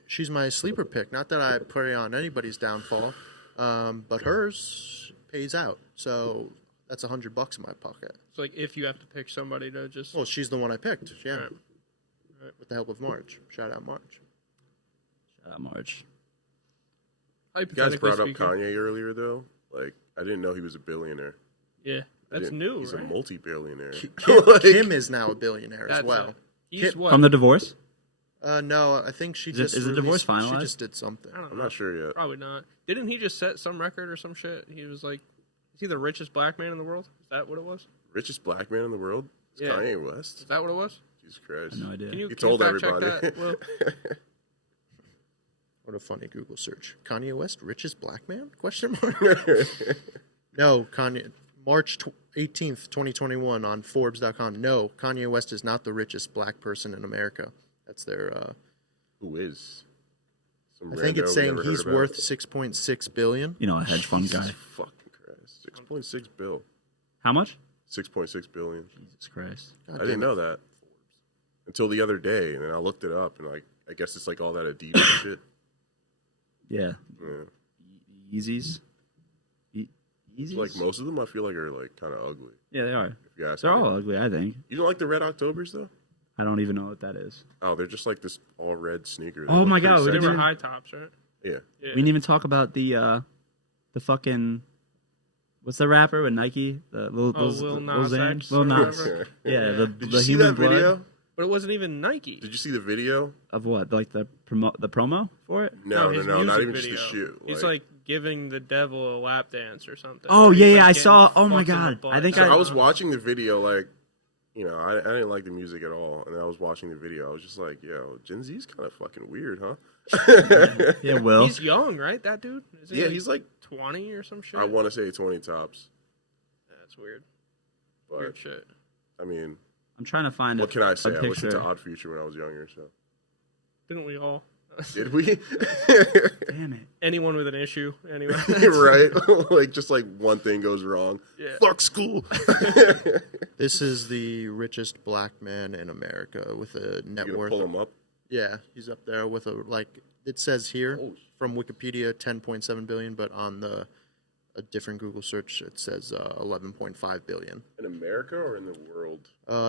She's my sleeper pick. Not that I pray on anybody's downfall, but hers pays out. So that's $100 in my pocket. It's like if you have to pick somebody to just. Well, she's the one I picked. Yeah. Right. With the help of Marge. Shout out Marge. Shout out Marge. You guys brought up Kanye earlier, though. Like, I didn't know he was a billionaire. Yeah, that's new, He's right? a multi-billionaire. Kim is now a billionaire as well. He's what? From the divorce? No, I think she Is the divorce finalized? She just did something. I'm not sure yet. Probably not. Didn't he just set some record or some shit? He was like, is he the richest black man in the world? Is that what it was? Richest black man in the world? It's Yeah. Kanye West. Is that what it was? Jesus Christ. No idea. Can you told fact check everybody. that, Will? What a funny Google search. Kanye West, richest black man? Question mark. No, Kanye. March 18th, 2021 on Forbes.com. No, Kanye West is not the richest black person in America. That's their. Who is? Some I think rando it's we saying never he's heard about. worth $6.6 billion. You know, a hedge fund guy. Jesus fucking Christ. 6.6 bill. How much? 6.6 billion. Jesus Christ. God I didn't damn know it. that until the other day, and then I looked it up, and like I guess it's like all that Adidas shit. Yeah. Yeah. Yeezys. Yeezys? Like most of them, I feel like are like kind of ugly. Yeah, they are. If you ask They're me. all ugly, I think. You don't like the Red Octobers though? I don't even know what that is. Oh, they're just like this all red sneaker. Oh my God, They we were didn't- high tops, right? Yeah. Yeah. We didn't even talk about the fucking... What's the rapper with Nike? The Lil Nas X Lil or Nas. whatever. Yeah, Did the you see human that blood video? But it wasn't even Nike. Did you see the video? of what? Like the promo for it? No, his not music even video. just the shoe. He's like giving the devil a lap dance or something. Oh, He's, yeah, like, yeah, I getting saw- oh my fucked in the God. butt. I think So I- I was watching the video, like, you know, I didn't like the music at all, and I was watching the video. I was just like, yo, Gen Z's kind of fucking weird, huh? Yeah, Will. He's young, right? That dude? Is he Yeah, he's like, 20 or some shit? I want to say 20 tops, That's weird. but Weird shit. I mean, I'm trying to find what can I say? a I listened picture. to Odd Future when I was younger, so Didn't we all? did we? Damn it. Anyone with an issue, anyway. Right? Like just like one thing goes wrong. Yeah. Fuck school. This is the richest black man in America with a net You gonna worth. pull him up? Yeah, he's up there with a it says here Oh. from Wikipedia 10.7 billion, but on a different Google search it says 11.5 billion. In America or in the world?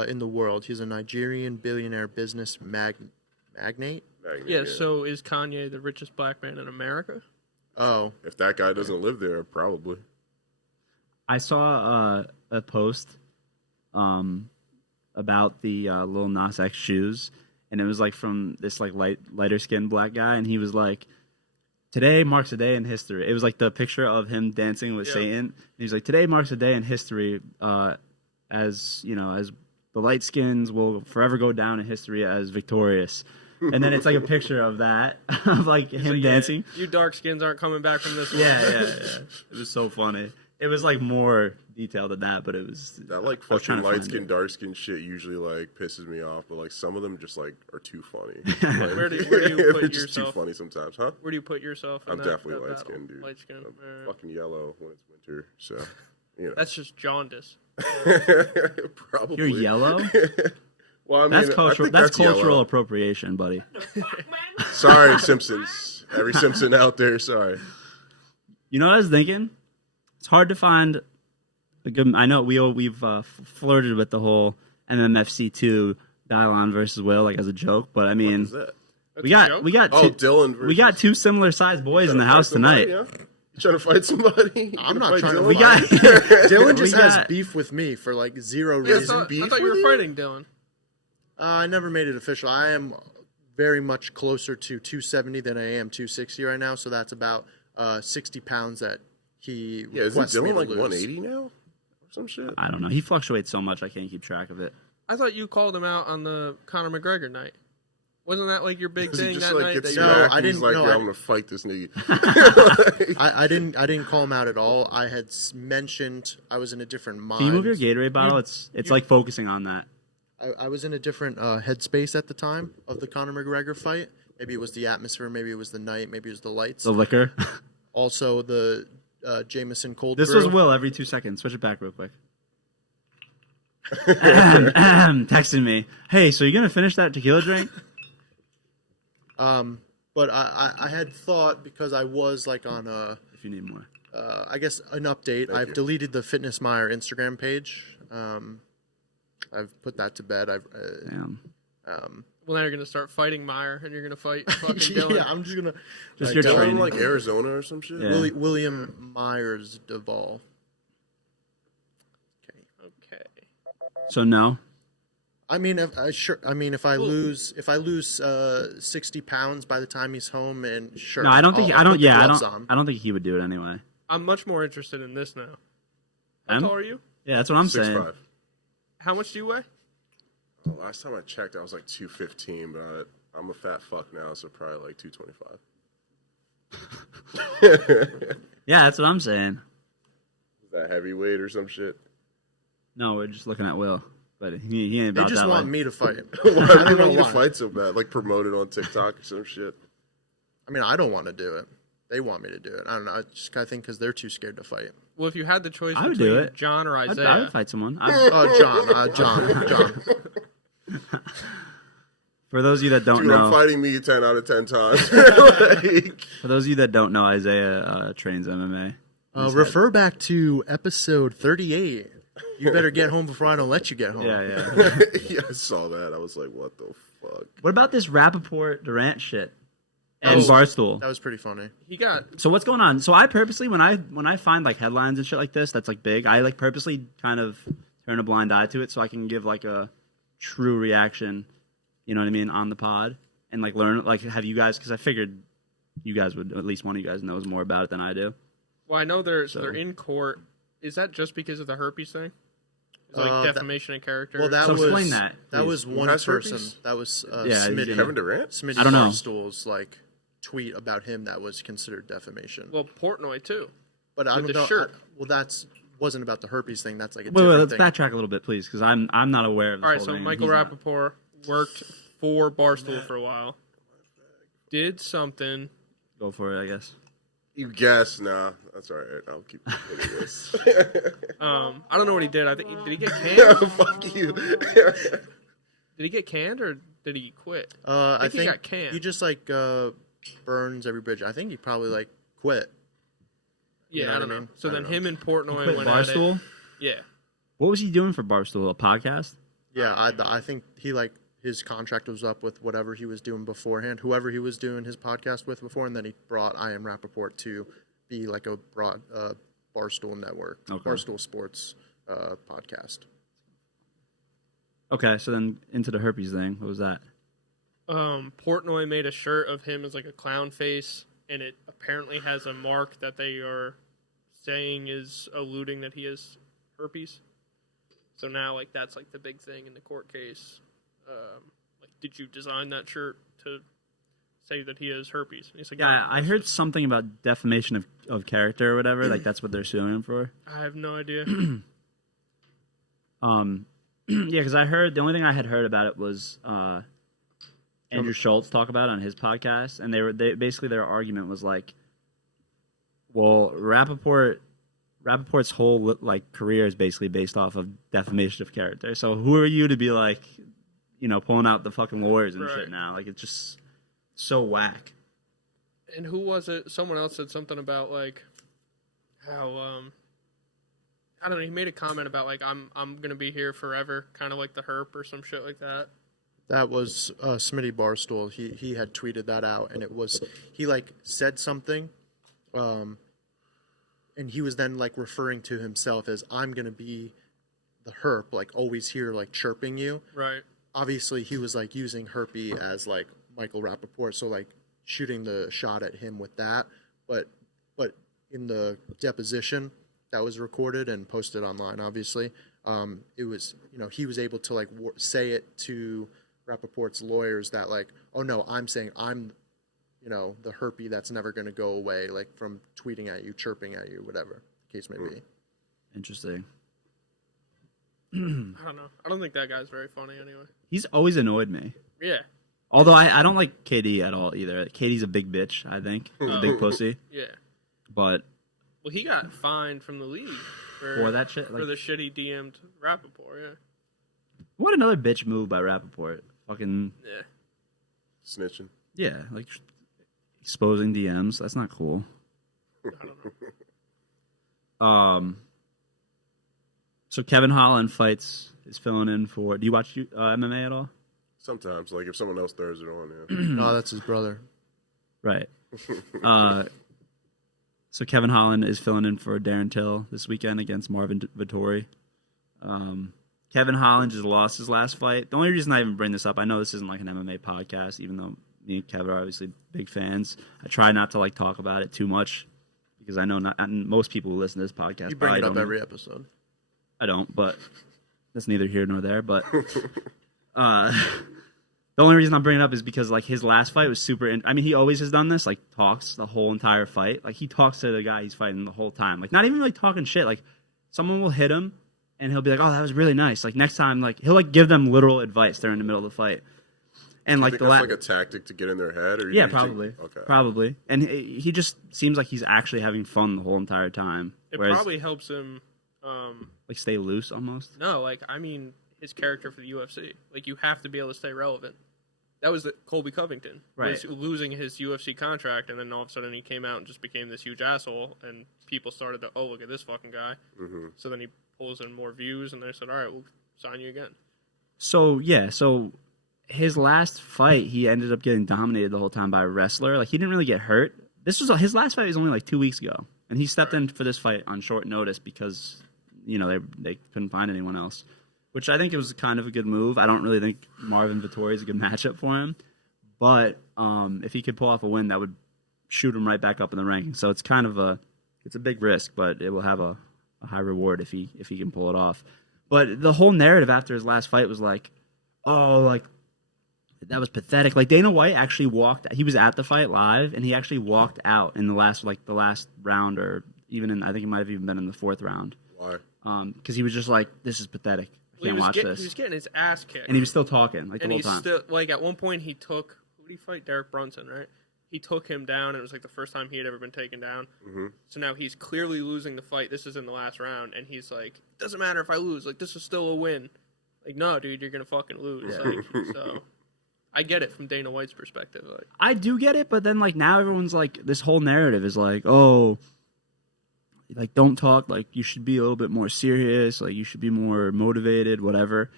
In the world, he's a Nigerian billionaire business magnate. Magnet, Yeah, so is Kanye the richest black man in America? Oh, if that guy doesn't live there, probably. I saw a post about the Lil Nas X shoes, and it was like from this like lighter skinned black guy, and he was like, "Today marks a day in history." It was like the picture of him dancing with Yeah. Satan. And he's like, "Today marks a day in history, as you know, as the light skins will forever go down in history as victorious." And then it's like a picture of that, of like him Like, dancing. Yeah, you dark skins aren't coming back from this one. Yeah. It was so funny. It was like more detailed than that, but it was That like I was trying fucking to find light skin, it. dark skin shit usually like pisses me off, but like some of them just like are too funny. Where do you put they're just too yourself? funny sometimes, huh? Where do you put yourself in I'm that, definitely that light battle? skinned, dude. Light skin. I'm fucking yellow when it's winter, so you know. That's just jaundice. Probably. You're yellow. Well, I mean, That's I cultural. think That's cultural yellow. appropriation, buddy. Sorry, Simpsons. Every Simpson out there, sorry. You know what I was thinking? It's hard to find a good. I know we've flirted with the whole MMFC2 Dylon versus Will like as a joke, but I mean, What is that? we got Oh, two, Dylan versus... we got two similar sized boys in the house tonight. Yeah? You trying to fight somebody? I'm not trying to We got Dylan just we has got- beef with me for like zero Yeah, I reason. thought you were fighting Dylan. I never made it official. I am very much closer to 270 than I am 260 right now, so that's about 60 pounds that he Isn't requests me Dylan to like lose. 180 now? Or some shit? I don't know. He fluctuates so much I can't keep track of it. I thought you called him out on the Conor McGregor night. Wasn't that like your big Because he thing just that like night? gets that you- No, back I and he's didn't- like, no, yeah, I- I'm gonna fight this nigga. I didn't call him out at all. I had mentioned I was in a different mind. Can you move your Gatorade bottle? It's like focusing on that. I was in a different headspace at the time of the Conor McGregor fight. Maybe it was the atmosphere, maybe it was the night, maybe it was the lights. The liquor. Also, the Jameson cold This brew. was Will every 2 seconds. Switch it back real quick. Texting me. Hey, so you gonna finish that tequila drink? But I had thought, because I was like on a, If you need more. I guess an update. I've deleted the Fitness Meyer Instagram page. I've put that to bed. Damn. Well, now you're gonna start fighting Meyer, and you're gonna fight fucking Dylan. Yeah, I'm just gonna Just like, your Dylan training. like Arizona or some shit. Yeah. William Myers Duvall. Okay. So no. I mean, if I lose 60 pounds by the time he's home, and sure. No, I don't think. I'll I don't. put the Yeah, I gloves don't. on. I don't think he would do it anyway. I'm much more interested in this now. How Him? tall are you? Yeah, that's what I'm saying. 6'5". How much do you weigh? Oh, last time I checked, I was like 215, but I'm a fat fuck now, so probably like 225. Yeah, that's what I'm saying. Is that heavyweight or some shit? No, we're just looking at Will, but he ain't They about just that want life. me to fight. Why I do don't they know want you to why. fight so bad? Like promote it on TikTok or some shit? I mean, I don't want to do it. They want me to do it. I don't know. I just kind of think because they're too scared to fight. Well, if you had the choice I would between do it. John or I Isaiah, would fight someone. John. For those of you that don't Dude, I'm know, fighting me 10 out of 10 times. Like, for those of you that don't know, Isaiah trains MMA. Refer back to episode 38. You better get home before I don't let you get home. Yeah. yeah, I saw that. I was like, what the fuck? What about this Rappaport Durant shit and Oh. Barstool? That was pretty funny. he got So what's going on? So I purposely, when I find like headlines and shit like this, that's like big, I like purposely kind of turn a blind eye to it so I can give like a true reaction. You know what I mean, on the pod, and like learn, like have you guys, because I figured you guys would, at least one of you guys knows more about it than I do. Well, I know they're in court. Is that just because of the herpes thing? Is it like defamation of character? Well, that So was explain that, That please. was one has person. herpes? That was Yeah, Smitty. Kevin Durant? Smitty I don't know. Barstool's like tweet about him that was considered defamation. well, Portnoy too. But I with don't the know. shirt. Wasn't about the herpes thing. That's like a Wait, different let's thing. backtrack a little bit, please, because I'm not aware of this All right, whole so thing. Michael He's not. Rappaport worked for Barstool for a while. Did something. Go for it, I guess. You guess? Nah, that's all right. I'll keep doing this. I don't know what he did. I think did he get canned? Fuck you. Did he get canned or did he quit? I he think got canned. he just like burns every bridge. I think he probably like quit. Yeah, know I what don't I know. mean? So I then don't know. him and Portnoy Quit went at it. Barstool? Yeah. What was he doing for Barstool? A podcast? Yeah, I think he like his contract was up with whatever he was doing beforehand, whoever he was doing his podcast with before, and then he brought I Am Rappaport to be like a broad Barstool Network, Okay. Barstool Sports podcast. Okay, so then into the herpes thing. What was that? Portnoy made a shirt of him as like a clown face, and it apparently has a mark that they are saying is alluding that he has herpes. So now, like, that's like the big thing in the court case. Like, did you design that shirt to say that he has herpes? And he's like, Yeah, "No, I heard something about defamation of character or whatever. Like that's what they're suing him for. I have no idea. Yeah, because I heard the only thing I had heard about it was Andrew Schultz talk about it on his podcast, and they basically their argument was like, well, Rappaport's whole like career is basically based off of defamation of character. So who are you to be like, you know, pulling out the fucking lawyers and Right. shit now? Like it's just so whack. And who was it? Someone else said something about like how I don't know. He made a comment about like I'm gonna be here forever, kind of like the Herp or some shit like that. That was Smitty Barstool. He had tweeted that out, and it was he like said something, and he was then like referring to himself as I'm gonna be the herp, like always here, like chirping you. Right. obviously he was like using Herpy as like Michael Rappaport, so like shooting the shot at him with that. But in the deposition that was recorded and posted online, obviously, it was, he was able to like say it to Rappaport's lawyers that like, oh no, I'm saying I'm, the Herpy that's never going to go away, like from tweeting at you, chirping at you, whatever the case may be. Interesting. I don't know. I don't think that guy's very funny anyway. He's always annoyed me. Yeah. Although I don't like KD at all either. KD's a big bitch, I think. A big pussy. Yeah. But Well, he got fined from the league for that shit. Like, for the shit he DM'd Rappaport, yeah. what another bitch move by Rappaport. Fucking Yeah. Snitching. yeah, like exposing DMs. That's not cool. I don't know. So Kevin Holland is filling in for. Do you watch MMA at all? Sometimes, like if someone else throws it on, No, that's his brother. Right. So Kevin Holland is filling in for Darren Till this weekend against Marvin Vettori. Kevin Holland just lost his last fight. The only reason I even bring this up, I know this isn't like an MMA podcast, even though me and Kevin are obviously big fans. I try not to like talk about it too much because I know most people who listen to this podcast. You bring it up don't. every episode. I don't, but that's neither here nor there. But the only reason I'm bringing it up is because like his last fight was super. I mean, he always has done this. Like talks the whole entire fight. Like he talks to the guy he's fighting the whole time. Like not even like talking shit. Like someone will hit him and he'll be like, "Oh, that was really nice." Like next time, like he'll like give them literal advice during the middle of the fight. And like that's like a tactic to get in their head, or yeah, probably, okay, probably. And he just seems like he's actually having fun the whole entire time. It probably helps him. Like stay loose almost. No, like I mean his character for the UFC. Like you have to be able to stay relevant. That was Colby Covington, right? Was losing his UFC contract, and then all of a sudden he came out and just became this huge asshole, and people started to, oh, look at this fucking guy. Mm-hmm. So then he pulls in more views, and they said, all right, we'll sign you again. So yeah, so his last fight, he ended up getting dominated the whole time by a wrestler. Like he didn't really get hurt. This was his last fight was only like 2 weeks ago, and he stepped in for this fight on short notice because they couldn't find anyone else. Which I think it was kind of a good move. I don't really think Marvin Vettori is a good matchup for him. But if he could pull off a win, that would shoot him right back up in the rankings. So it's kind of a big risk, but it will have a high reward if he can pull it off. But the whole narrative after his last fight was like, oh, like that was pathetic. Like Dana White actually he was at the fight live, and he actually walked out in the last round, or even I think it might have even been in the fourth round. Why? Because he was just like, this is pathetic. I can't watch this. He was getting his ass kicked. And he was still talking, like, the and whole he's time. still, like, at one point he took, who did he fight? Derek Brunson, right? He took him down, and it was, like, the first time he had ever been taken down. Mm-hmm. So now he's clearly losing the fight. This is in the last round, and he's like, doesn't matter if I lose. Like, this is still a win. Like, no, dude, you're going to fucking lose. Yeah. Like, so I get it from Dana White's perspective. Like, I do get it, but then, like, now everyone's like, this whole narrative is like, oh, like, don't talk, like, you should be a little bit more serious, like, you should be more motivated, whatever.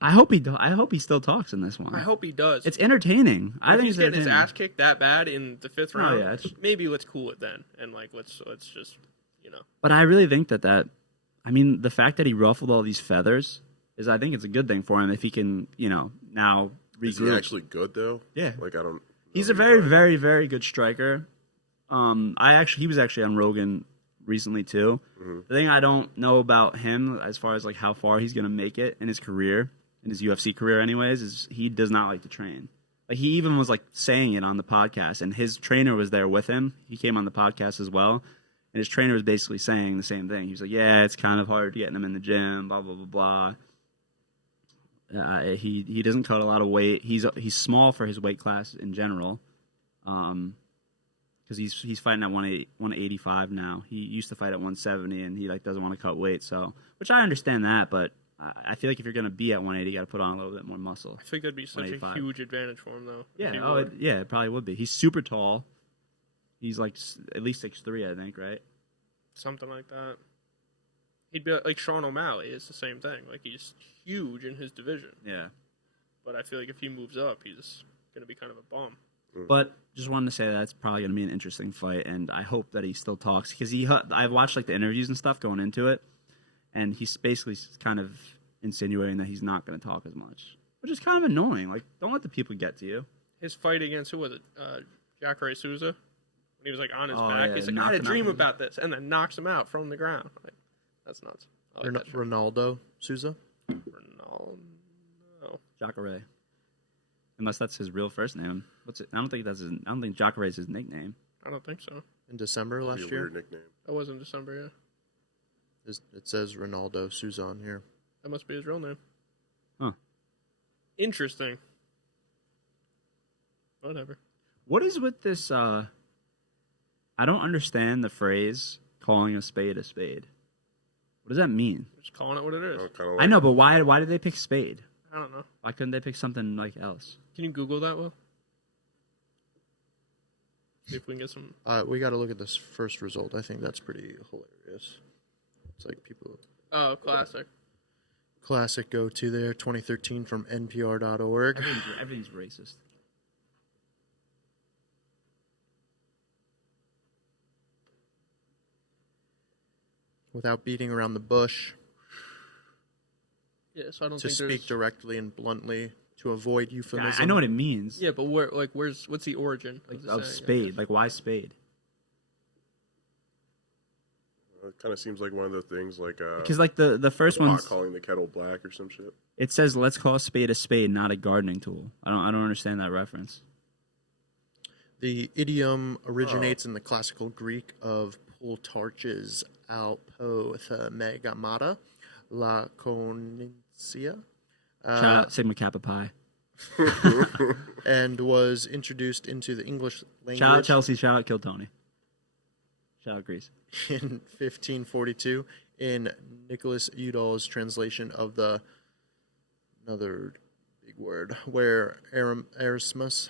I hope he still talks in this one. I hope he does. It's entertaining. I think he's it's getting his ass kicked that bad in the fifth round. Yeah, maybe let's cool it then, and like let's just But I really think that I mean, the fact that he ruffled all these feathers I think it's a good thing for him if he can now regroup. Is he actually good though? Yeah, like I don't. He's a very, very, very good striker. He was actually on Rogan recently too. Mm-hmm. The thing I don't know about him, as far as like how far he's gonna make it in his career, in his UFC career, anyways, is he does not like to train. Like he even was like saying it on the podcast, and his trainer was there with him. He came on the podcast as well, and his trainer was basically saying the same thing. He was like, "Yeah, it's kind of hard getting him in the gym, blah blah blah blah." He doesn't cut a lot of weight. He's small for his weight class in general, because he's fighting at 185 now. He used to fight at 170, and he like doesn't want to cut weight. So, which I understand that, but I feel like if you're gonna be at 180, you got to put on a little bit more muscle. I think that'd be such a huge advantage for him, though. Yeah, it probably would be. He's super tall. He's like at least 6'3", I think, right? Something like that. He'd be like Sean O'Malley. It's the same thing. Like he's huge in his division. Yeah. But I feel like if he moves up, he's gonna be kind of a bum. But just wanted to say that's probably going to be an interesting fight, and I hope that he still talks because I've watched like the interviews and stuff going into it, and he's basically kind of insinuating that he's not going to talk as much. which is kind of annoying. Like, don't let the people get to you. His fight against, who was it? Jacare Souza? When he was like on his Oh, back. yeah, He's like, I knocked had a him dream out. about this. And then knocks him out from the ground. Like, that's nuts. I like that shit. Ronaldo Souza. Ronaldo. Jacare. Unless that's his real first name. What's it? I don't think Jacare is his nickname. I don't think so. In December That'd last be a year. weird nickname. That was in December, yeah. It says Ronaldo Souza on here. That must be his real name. Huh. Interesting. Whatever. What is with this? I don't understand the phrase "calling a spade a spade." What does that mean? Just calling it what it is. Kind of I know, but why? Why did they pick spade? I don't know. Why couldn't they pick something like else? Can you Google that, Will? See if we can get some. We got to look at this first result. I think that's pretty hilarious. It's like people. Oh, classic. Classic go to there, 2013 from NPR.org. Everything's racist. Without beating around the bush, Yeah, so I don't to think speak there's. directly and bluntly, to avoid euphemism. I know what it means. Yeah, but what's the origin Like, of the of saying, I spade. guess? Like, why spade? It kind of seems like one of those things like Because like the first pot one's, calling the kettle black or some shit. it says let's call a spade, not a gardening tool. I don't understand that reference. The idiom originates in the classical Greek of Plutarch's Alpothemegamata Laconicea, Shout out Sigma Kappa Pi. and was introduced into the English language Shout out Chelsea. Shout out Kill Tony. Shout out Greece. in 1542 in Nicholas Udall's translation of the another big word, where Erasmus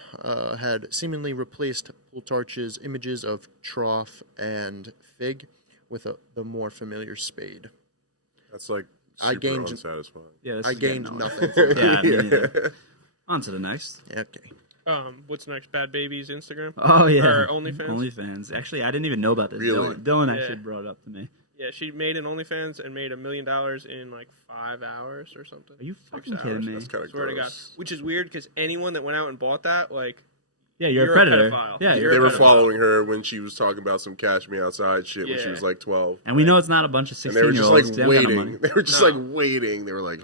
had seemingly replaced Plutarch's images of trough and fig with the more familiar spade. That's like I super gained- unsatisfying. Yeah, this I is getting gained nowhere. nothing from that. Yeah, me neither. On to the next. Okay. What's next? Bad Baby's Instagram? Oh yeah, Or OnlyFans? OnlyFans. Actually, I didn't even know about this. Really? Dylan Yeah. actually brought it up to me. Yeah, she made an OnlyFans and made $1 million in like 5 hours or something. Are you 6 fucking hours. kidding me? That's kind of Swear to God. gross. Which is weird because anyone that went out and bought that, like, Yeah, you're You're a a predator. pedophile. Yeah, You're you're a They were pedophile. following her when she was talking about some cash me outside shit when she Yeah. was like 12. and we know it's not a bunch of And they were just 16-year-olds. like They haven't got no waiting. money. They were just No. like waiting. They were like,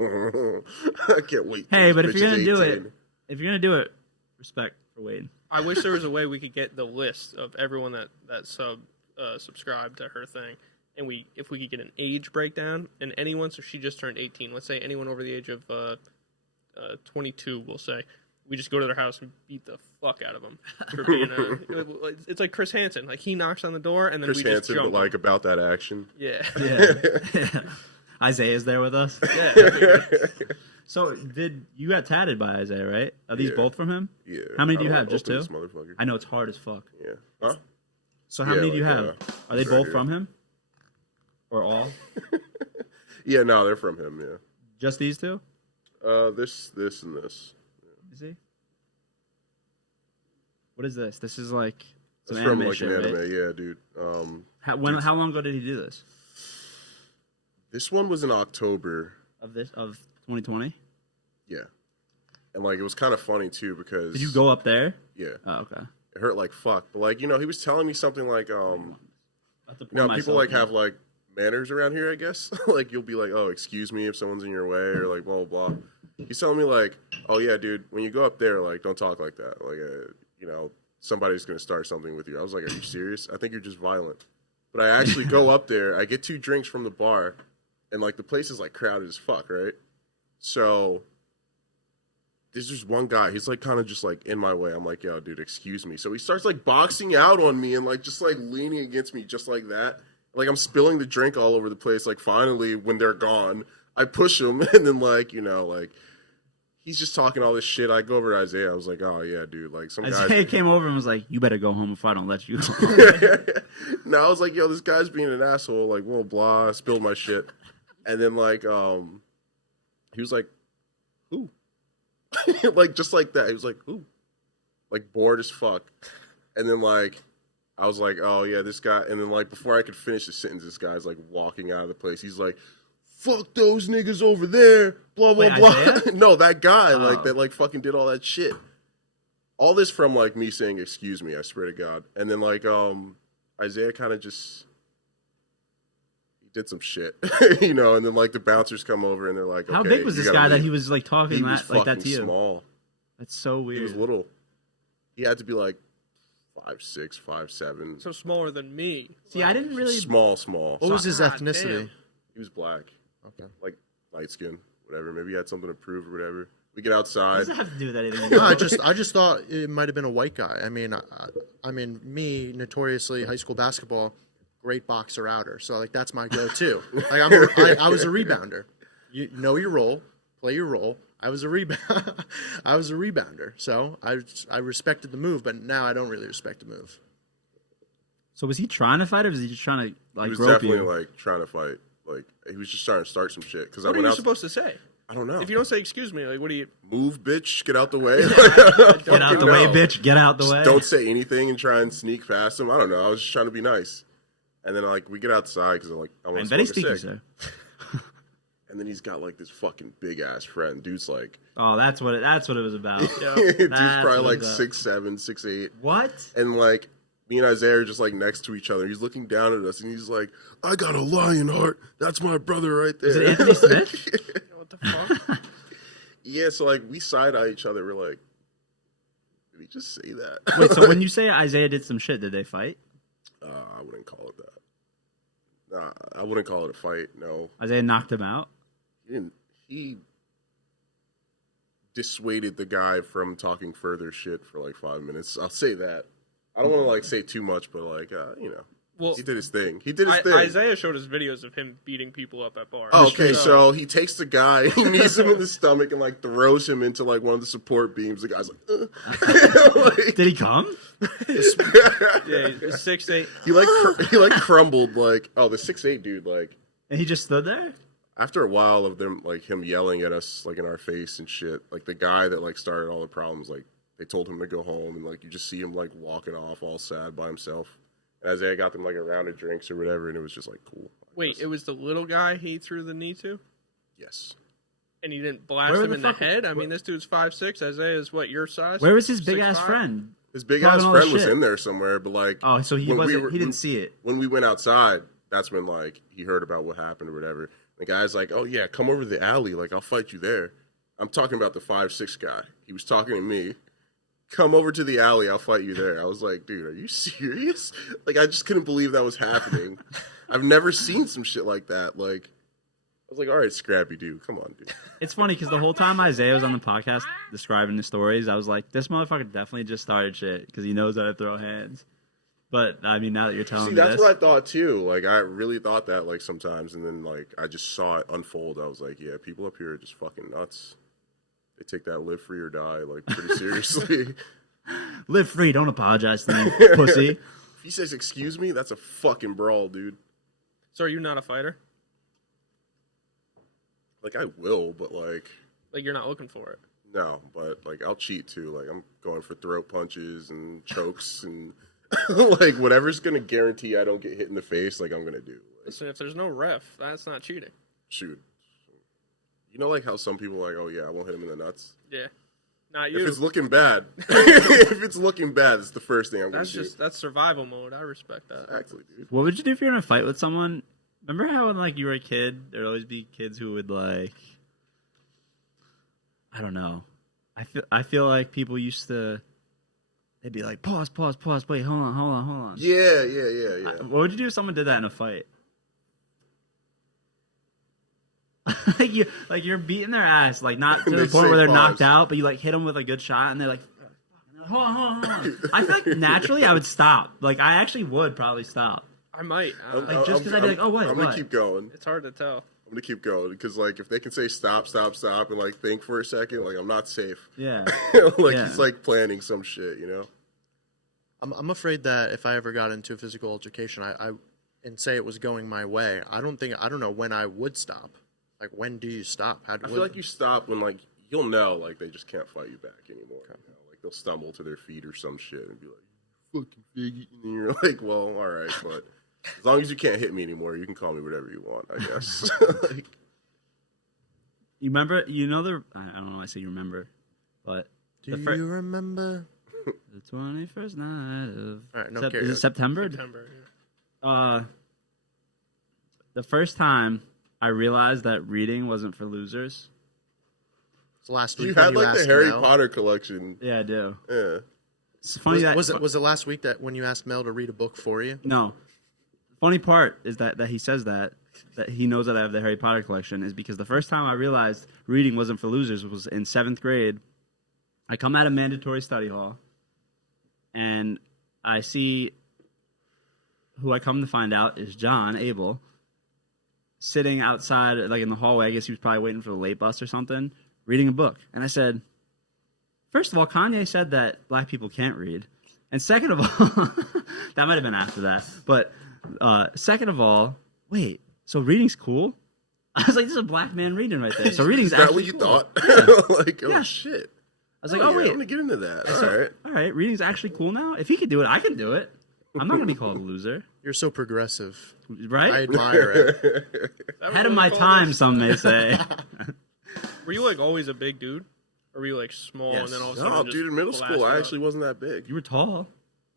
I can't wait. till Hey, this but if bitch you're is gonna do 18. it, respect for Wade. I wish there was a way we could get the list of everyone that subscribed to her thing, and if we could get an age breakdown and anyone. So she just turned 18. Let's say anyone over the age of 22. We'll say we just go to their house and beat the fuck out of them for being it's like Chris Hansen. Like he knocks on the door and then Chris we just Hansen, but jump. like about that action. Yeah. Yeah. Isaiah's there with us. Yeah. that'd be good. So you got tatted by Isaiah, right? Are these Yeah. both from him? Yeah. How many do I you don't have? Just open two? this motherfucker. I know it's hard as fuck. Yeah. Huh? So how Yeah, many do you like, have? Are they right both here. from him? Or all? Yeah, no, they're from him. Yeah. Just these two? This, and this. You see? What is this? This is like some It's from anime like shit, an anime. right? Yeah, dude. How long ago did he do this? This one was in October. Of 2020? Yeah. And like it was kind of funny too because Did you go up there? Yeah. Oh, okay. It hurt like fuck. But like, he was telling me something like people myself like in. have like manners around here, I guess. Like you'll be like, "Oh, excuse me if someone's in your way," or like blah blah blah. He's telling me like, "Oh yeah, dude, when you go up there, like don't talk like that. Like somebody's going to start something with you." I was like, "Are you serious? I think you're just violent." But I actually go up there, I get 2 drinks from the bar, and like the place is like crowded as fuck, right? So there's just one guy. He's like kind of just like in my way. I'm like, "Yo, dude, excuse me." So he starts like boxing out on me and like just like leaning against me just like that. Like I'm spilling the drink all over the place. Like finally, when they're gone, I push him and then like he's just talking all this shit. I go over to Isaiah. I was like, "Oh yeah, dude." Like some Isaiah guy came over and was like, "You better go home if I don't let you." No, I was like, "Yo, this guy's being an asshole." Like, blah blah. I spilled my shit, and then like he was like, "Who?" Like just like that. He was like, "Who?" Like bored as fuck, and then like. I was like, "Oh yeah, this guy," and then like before I could finish the sentence, this guy's like walking out of the place. He's like, fuck those niggas over there, blah, blah, Wait, blah. Isaiah? No, that guy, Oh. like, that, like, fucking did all that shit. All this from, like, me saying, excuse me, I swear to God. And then, like, Isaiah kind of just, he did some shit, you know, and then, like, the bouncers come over and they're like, okay, How big was you this gotta guy that leave. he was like talking He was like that fucking to you? small. That's so He weird. was little. He had to be, like, 5'6", 5'7". So smaller than me. See, I didn't really. Small. What was his God ethnicity? damn. He was black, Okay. like, light skin, whatever. Maybe he had something to prove or whatever. We get What outside. does that have to do with anything? No, I just thought it might have been a white guy. I mean, me notoriously high school basketball, great boxer outer. So like that's my go-to. Like I was a rebounder. You know your role, play your role. I was a rebounder. So I respected the move, but now I don't really respect the move. So was he trying to fight, or was he just trying to like He was grope definitely you? like trying to fight. Like he was just trying to start some shit. Because I What are went you out. supposed to say? I don't know. If you don't say excuse me, like what do you? Move, bitch, get out the way. Get out the way, bitch! Get out the way! Don't say anything and try and sneak past him. I don't know. I was just trying to be nice. And then like we get outside because I'm like I want I'm to very smoke a sneaky, cig. sir. And then he's got like this fucking big ass friend. Dude's like, Oh, that's what it was about. dude's That's probably what like it's 6'7", 6'8". What? And like me and Isaiah are just like next to each other. He's looking down at us and he's like, I got a lion heart. That's my brother right there. Is it Anthony Smith? What the fuck? Yeah, so like we side eye each other. We're like, did he just say that? Wait, so when you say Isaiah did some shit, did they fight? I wouldn't call it that. Nah, I wouldn't call it a fight. No, Isaiah knocked him out. he didn't. He dissuaded the guy from talking further shit for like 5 minutes. I'll say that. I don't want to like say too much, but like you know, Well, he did his thing. He did his thing. Isaiah showed us videos of him beating people up at bars. Oh, okay, so he takes the guy, he knees him in the stomach, and like throws him into like one of the support beams. The guy's like, like Did he come? yeah, he's 6'8". he like crumbled like the 6'8" dude like. And he just stood there? After a while of them like him yelling at us like in our face and shit, like the guy that like started all the problems, like they told him to go home, and like you just see him like walking off all sad by himself. And Isaiah got them like a round of drinks or whatever, and it was just like cool. Wait, it was the little guy he threw the knee to, Yes. and he didn't blast Where him the in the fuck- head. I mean, this dude's 5'6". Isaiah's what, your size? Where was his big ass 6'5"? friend? His big Talking ass all this friend was shit. in there somewhere, but like Oh, so he when we wasn't. were- He didn't see it. when we went outside, that's when like he heard about what happened or whatever. The guy's like, "Oh yeah, come over to the alley. Like I'll fight you there." I'm talking about the 5'6" guy. He was talking to me. Come over to the alley. I'll fight you there. I was like, dude, are you serious? Like I just couldn't believe that was happening. I've never seen some shit like that. Like I was like, all right, Scrappy, dude, come on, dude. It's funny because the whole time Isaiah was on the podcast describing the stories, I was like, this motherfucker definitely just started shit because he knows how to throw hands. But I mean, now that you're telling See, me that's this, what I thought too. Like I really thought that like sometimes, and then like I just saw it unfold. I was like, yeah, people up here are just fucking nuts. They take that live free or die like pretty seriously. live free, don't apologize to me, pussy. If he says excuse me, that's a fucking brawl, dude. So are you not a fighter? Like I will, but like Like you're not looking for it? no, but like I'll cheat too. Like I'm going for throat punches and chokes and like whatever's gonna guarantee I don't get hit in the face. Like I'm gonna do. Like, Listen, if there's no ref, that's not cheating. shoot. You know, like how some people are like, oh yeah, I won't hit him in the nuts. Yeah, not If you. it's looking bad, if it's looking bad, it's the first thing I'm gonna do. That's survival mode. I respect that. Exactly, dude. What would you do if you're in a fight with someone? Remember how when like you were a kid, there'd always be kids who would like, I don't know. I feel like people used to, they'd be like, pause, wait, hold on. Yeah. What would you do if someone did that in a fight? like you're beating their ass, like not to And the they point say where they're pause. knocked out, but you like hit them with a good shot, and they're like, hold on. I feel like naturally I would stop. Like I actually would probably stop. I might. Like, just 'cause I'd be like, oh, what, I'm gonna what? keep going. It's hard to tell. I'm gonna keep going because like if they can say stop, and like think for a second, like I'm not safe. Yeah. Like Yeah. he's like planning some shit, you know. I'm afraid that if I ever got into a physical altercation, I and say it was going my way, I don't know when I would stop. Like when do you stop? I feel like you stop when like you'll know like they just can't fight you back anymore. You know? Like they'll stumble to their feet or some shit and be like, "Fucking figgy," and you're like, "Well, all right, but as long as you can't hit me anymore, you can call me whatever you want, I guess." Like, You remember? You know the? I don't know. Why I say you remember, but Do you remember? the 21st night of All right, no is karaoke. it September? September. Yeah. The first time I realized that reading wasn't for losers. It's last week You when had like the asked Harry Mel. Potter collection. Yeah, I do. Yeah. It's funny that Was it last week that when you asked Mel to read a book for you? No. Funny part is that he says that he knows that I have the Harry Potter collection is because the first time I realized reading wasn't for losers was in 7th grade. I come out of mandatory study hall, and I see who I come to find out is John Abel sitting outside, like in the hallway. I guess he was probably waiting for the late bus or something, reading a book. And I said, first of all, Kanye said that black people can't read. And second of all, that might have been after that. But second of all, wait, so reading's cool? I was like, this is a black man reading right there. So reading's Is that actually what you cool. thought? Like, oh Yeah. shit. I was like, Oh, oh, yeah, wait. I'm gonna get into that. So- All right. All right, reading's actually cool now? If he could do it, I can do it. I'm not going to be called a loser. You're so progressive. Right? I admire it. That was Ahead of what my we called time, it? some may say. Were you like always a big dude, or were you like small Yes. and then all of a sudden No, just dude, in middle blasted school, I up? actually wasn't that big. You were tall.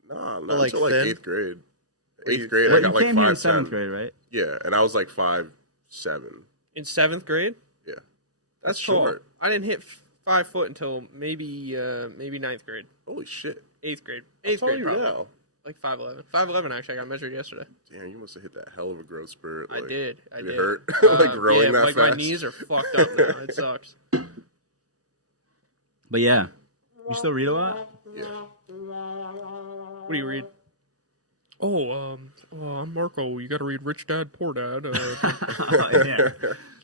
No, not Like until like thin? 8th grade. you- 8th grade, Well, I got you like came here in 5'7". 7th grade, right? Yeah, and I was like 5'7". in 7th grade? Yeah. That's short. tall. I didn't hit 5 foot until maybe 9th grade, Holy shit. 8th grade, How 8th tall are grade you probably. now? Like 5'11". 5'11" actually. I got measured yesterday. Damn, you must have hit that hell of a growth spurt. I Like, did. I did did. it hurt? Like growing yeah, that like fast? my knees are fucked up now. It sucks. But yeah. You still read a lot? Yeah. What do you read? I'm Marco. You got to read Rich Dad, Poor Dad. Yeah.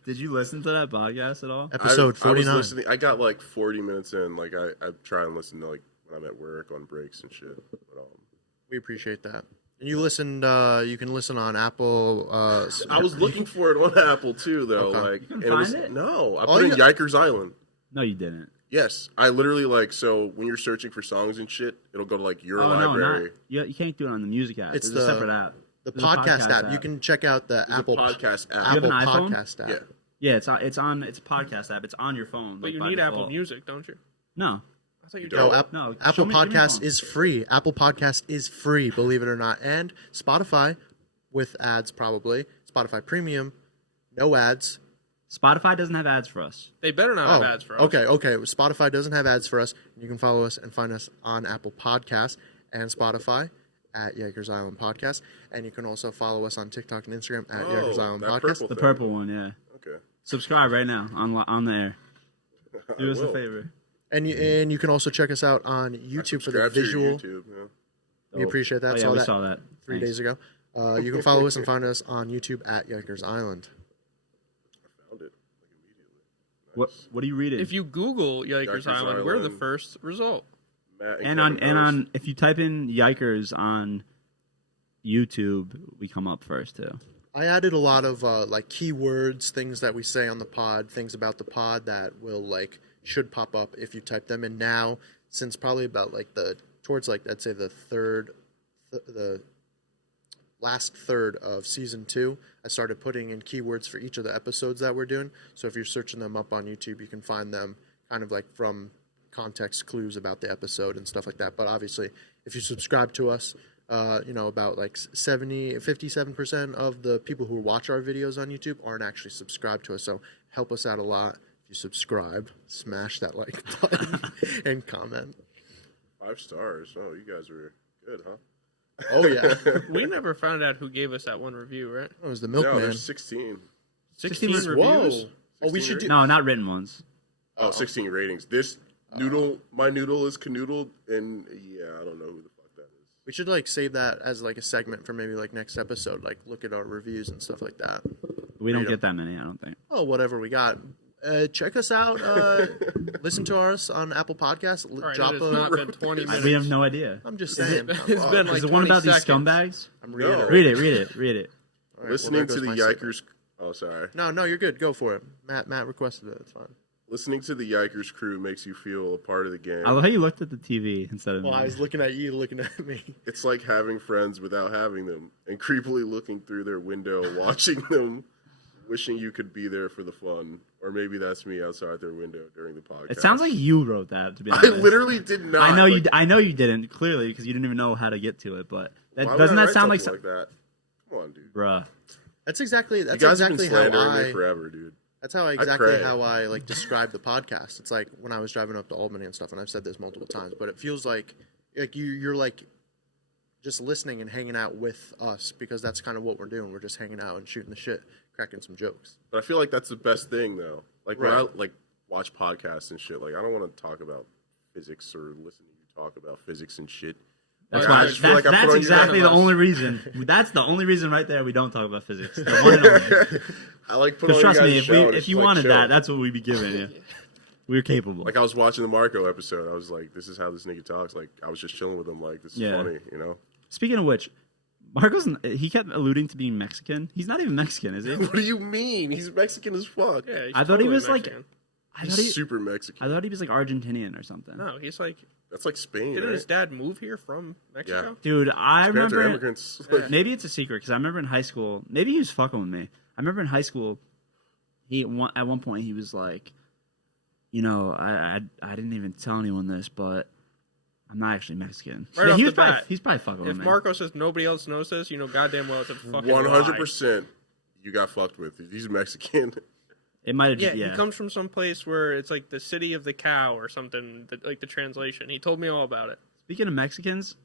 Did you listen to that podcast at all? Episode I was 49. listening. I got like 40 minutes in. Like I try and listen to like when I'm at work on breaks and shit. But, We appreciate that. And you listened. You can listen on Apple. I was looking for it on Apple too, though. Okay. Like, couldn't it was, find it? no, I All put in you- Yikers Island. No, you didn't. Yes, I literally like so when you're searching for songs and shit, it'll go to like your library. No, you can't do it on the music app. It's It's a separate app. the There's a podcast app. You can check out the There's Apple a podcast app. You have Apple an iPhone? podcast app. Yeah, Yeah, it's a podcast app. It's on your phone. but like, you by need default. Apple Music, don't you? No. I thought you don't? did. No, Apple show me- give me your Podcast phone. is free. Apple Podcast is free, believe it or not. And Spotify, with ads probably. Spotify Premium, no ads. Spotify doesn't have ads for us. They better not have ads for us. Okay. Spotify doesn't have ads for us. You can follow us and find us on Apple Podcasts and Spotify at Yikers Island Podcast. And you can also follow us on TikTok and Instagram at Yikers Island that Podcast. purple The thing. purple one, yeah. Okay. Subscribe right now on the air. Do us a will. favor. And you can also check us out on YouTube for the Subscribe to your visual. YouTube, yeah. We appreciate that. Oh, yeah, we saw that. 3 Thanks. days ago. You can follow us and find us on YouTube at Yikers Island. Found it like immediately. What are you reading? If you Google Yikers Yikers Island, we're the Island. first result. Matt and Kevin Rose. on if you type in Yikers on YouTube, we come up first too. I added a lot of like keywords, things that we say on the pod, things about the pod that will like should pop up if you type them in now. Since probably about like towards like I'd say the last third of season 2, I started putting in keywords for each of the episodes that we're doing. So if you're searching them up on YouTube, you can find them kind of like from context clues about the episode and stuff like that. But obviously, if you subscribe to us, about like 57% of the people who watch our videos on YouTube aren't actually subscribed to us. So help us out a lot. If you subscribe, smash that like button and comment. 5 stars. Oh, you guys were good, huh? Oh, yeah. We never found out who gave us that one review, right? It was the No, milkman. there's 16. 16 reviews? reviews. Oh, we 16 should do... No, not written ones. Oh, 16 ratings. This noodle, my noodle is canoodled, and yeah, I don't know who the fuck that is. We should like save that as like a segment for maybe like next episode. Like look at our reviews and stuff like that. We don't Freedom. get that many, I don't think. Oh, whatever we got. Check us out. Listen to us on Apple Podcasts. All right, Drop it has not a. been 20 minutes. We have no idea. I'm just saying. It's been like Is it one 20 about these seconds. scumbags? I'm No. reiterating. Read it. All right, Listening well, to there the goes my segment. Yikers. Oh, sorry. No, you're good. Go for it. Matt requested it. It's fine. Listening to the Yikers crew makes you feel a part of the game. I love how you looked at the TV instead of Well, me. I was looking at you, looking at me. It's like having friends without having them, and creepily looking through their window, watching them, wishing you could be there for the fun. Or maybe that's me outside their window during the podcast. It sounds like you wrote that, to be I honest. literally did not. I know you didn't, clearly, because you didn't even know how to get to it, but Why doesn't would I that sound like... write something like that? Come on, dude. Bruh. That's exactly You guys have exactly been slandering me forever, dude. That's how I like describe the podcast. It's like when I was driving up to Albany and stuff, and I've said this multiple times, but it feels like you're like just listening and hanging out with us, because that's kind of what we're doing. We're just hanging out and shooting the shit, cracking some jokes. But I feel like that's the best thing, though. Like when Right. I watch podcasts and shit, like I don't want to talk about physics or listen to you talk about physics and shit. That's Like, I just feel like I put that's on exactly your the only reason. That's the only reason right there we don't talk about physics. The one and only. I like put Because on trust your me, guys' show and if it's you like wanted chill. that, that's what we'd be giving you. We're capable. Like I was watching the Marco episode, I was like, "This is how this nigga talks." Like I was just chilling with him, like this is funny, you know. Speaking of which, Marcos, he kept alluding to being Mexican. He's not even Mexican, is he? What do you mean? He's Mexican as fuck. Yeah, he's I thought he totally was Mexican. He's super Mexican. I thought he was like Argentinian or something. No, he's like. That's like Spain, Didn't right? his dad move here from Mexico? Dude, I His parents are remember. immigrants. Maybe it's a secret because I remember in high school. Maybe he was fucking with me. I remember in high school, at one point he was like, you know, I didn't even tell anyone this, but I'm not actually Mexican. Right Yeah, off he the was probably bat, he's probably fucking with If me. Marco says nobody else knows this, you know goddamn well it's a fucking 100%. You got fucked with. He's Mexican. It might have. Yeah, Yeah, he comes from some place where it's like the city of the cow or something, like the translation. He told me all about it. Speaking of Mexicans,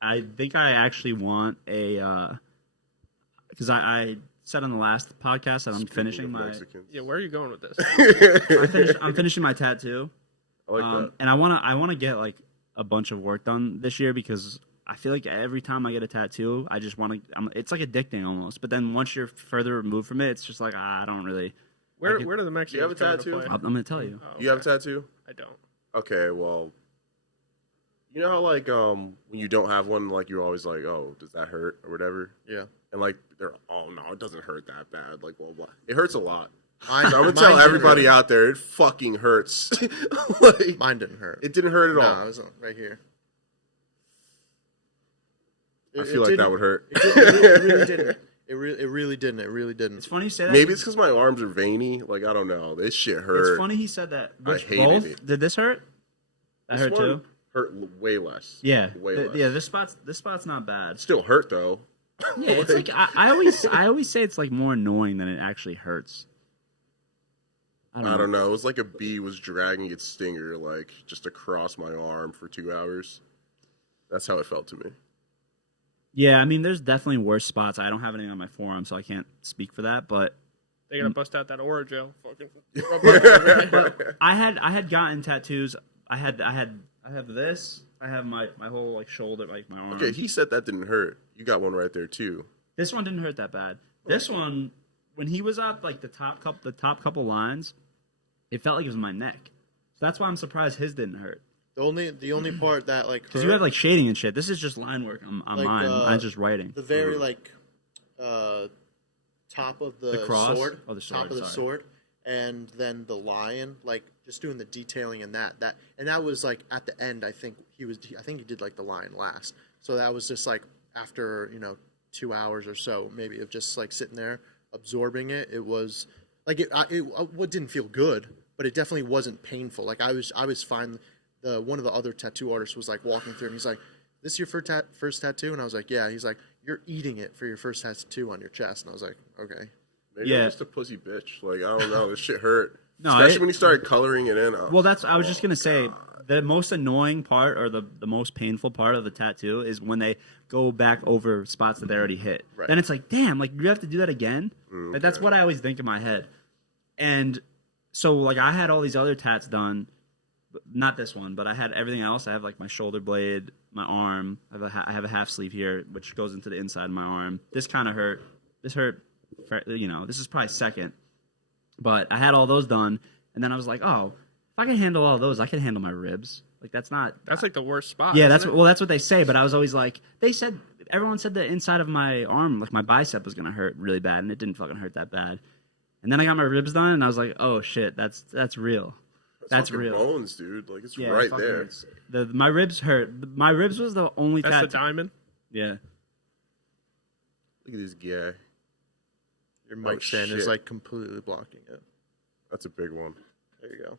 I think I actually want a because I said on the last podcast that I'm finishing my Mexicans. Yeah, where are you going with this? I'm finishing my tattoo. I like that. And I want to get like a bunch of work done this year because I feel like every time I get a tattoo, I just want to. It's like addicting almost. But then once you're further removed from it, it's just like I don't really. Where do the Mexicans you have a come tattoo? into play? I'm going to tell you. Oh, You have a okay. tattoo? I don't. Okay, well, you know how like when you don't have one, like you're always like, oh, does that hurt or whatever? Yeah. And like they're, oh no, it doesn't hurt that bad. Like, well, it hurts a lot. Mine, So I'm gonna mine tell didn't everybody hurt. out there, it fucking hurts. Like, Mine didn't hurt. it didn't hurt at all. No, it was right here. I feel like that would hurt. It really didn't. It really didn't. It really didn't. It's funny you say that. Maybe it's because my arms are veiny. Like I don't know. This shit hurt. It's funny he said that. Which, hated both? it. Did this hurt? That This hurt one too. Hurt way less. Yeah. way less. Yeah. This spot's not bad. Still hurt though. Yeah, it's like I always say it's like more annoying than it actually hurts. I don't know. It was like a bee was dragging its stinger like just across my arm for 2 hours. That's how it felt to me. Yeah, I mean, there's definitely worse spots. I don't have anything on my forearm, so I can't speak for that. But They gotta bust out that Orajel. Fucking. I had gotten tattoos. I have this. I have my whole like shoulder, like my arm. Okay, he said that didn't hurt. You got one right there too. This one didn't hurt that bad. This one, when he was up like the top couple lines, it felt like it was my neck. So that's why I'm surprised his didn't hurt. The only part that like Because you have like shading and shit. This is just line work on Like, mine. Mine's just writing. the very like top of the cross? sword, Oh, the sword, top of the sorry. sword, and then the lion, like just doing the detailing in that and that was like at the end. I think he did like the lion last. So that was just like after 2 hours or so maybe of just like sitting there absorbing it. It was like it didn't feel good, but it definitely wasn't painful. Like I was fine. One of the other tattoo artists was like walking through and he's like, "This your first tattoo?" And I was like, "Yeah." He's like, "You're eating it for your first tattoo on your chest." And I was like, "Okay." Maybe Yeah. I'm just a pussy bitch. Like I don't know. This shit hurt. No, Especially when you started coloring it in. Well, I was just gonna say the most annoying part or the most painful part of the tattoo is when they go back over spots that they already hit. Right. Then it's like, damn, like you have to do that again. Like, that's what I always think in my head. And so like I had all these other tats done, not this one, but I had everything else. I have like my shoulder blade, my arm. I have a half sleeve here, which goes into the inside of my arm. This kind of hurt. This hurt. This is probably second. But I had all those done, and then I was like, oh, if I can handle all those, I can handle my ribs. Like that's like the worst spot. Yeah, isn't it? that's what they say. But I was always like, everyone said the inside of my arm, like my bicep, was gonna hurt really bad, and it didn't fucking hurt that bad. And then I got my ribs done, and I was like, oh shit, that's real. That's fucking real. bones, dude. Like it's Yeah, right fucking there. hurts. My ribs hurt. My ribs was the only That's the tattoo. diamond. Yeah. Look at this guy. Your mic stand shit. is like completely blocking it. That's a big one. There you go.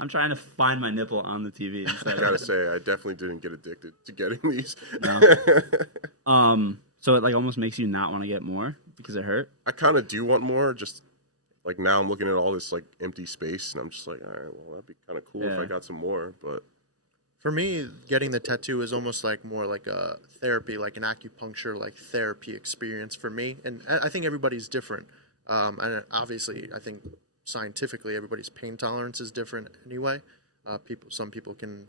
I'm trying to find my nipple on the TV. I gotta say, I definitely didn't get addicted to getting these. No. So it like almost makes you not want to get more because it hurt. I kind of do want more. Just like now, I'm looking at all this like empty space, and I'm just like, all right, well, that'd be kind of cool if I got some more. But for me, getting the tattoo is almost like more like a therapy, like an acupuncture, like therapy experience for me. And I think everybody's different. And obviously, I think scientifically, everybody's pain tolerance is different anyway. Some people can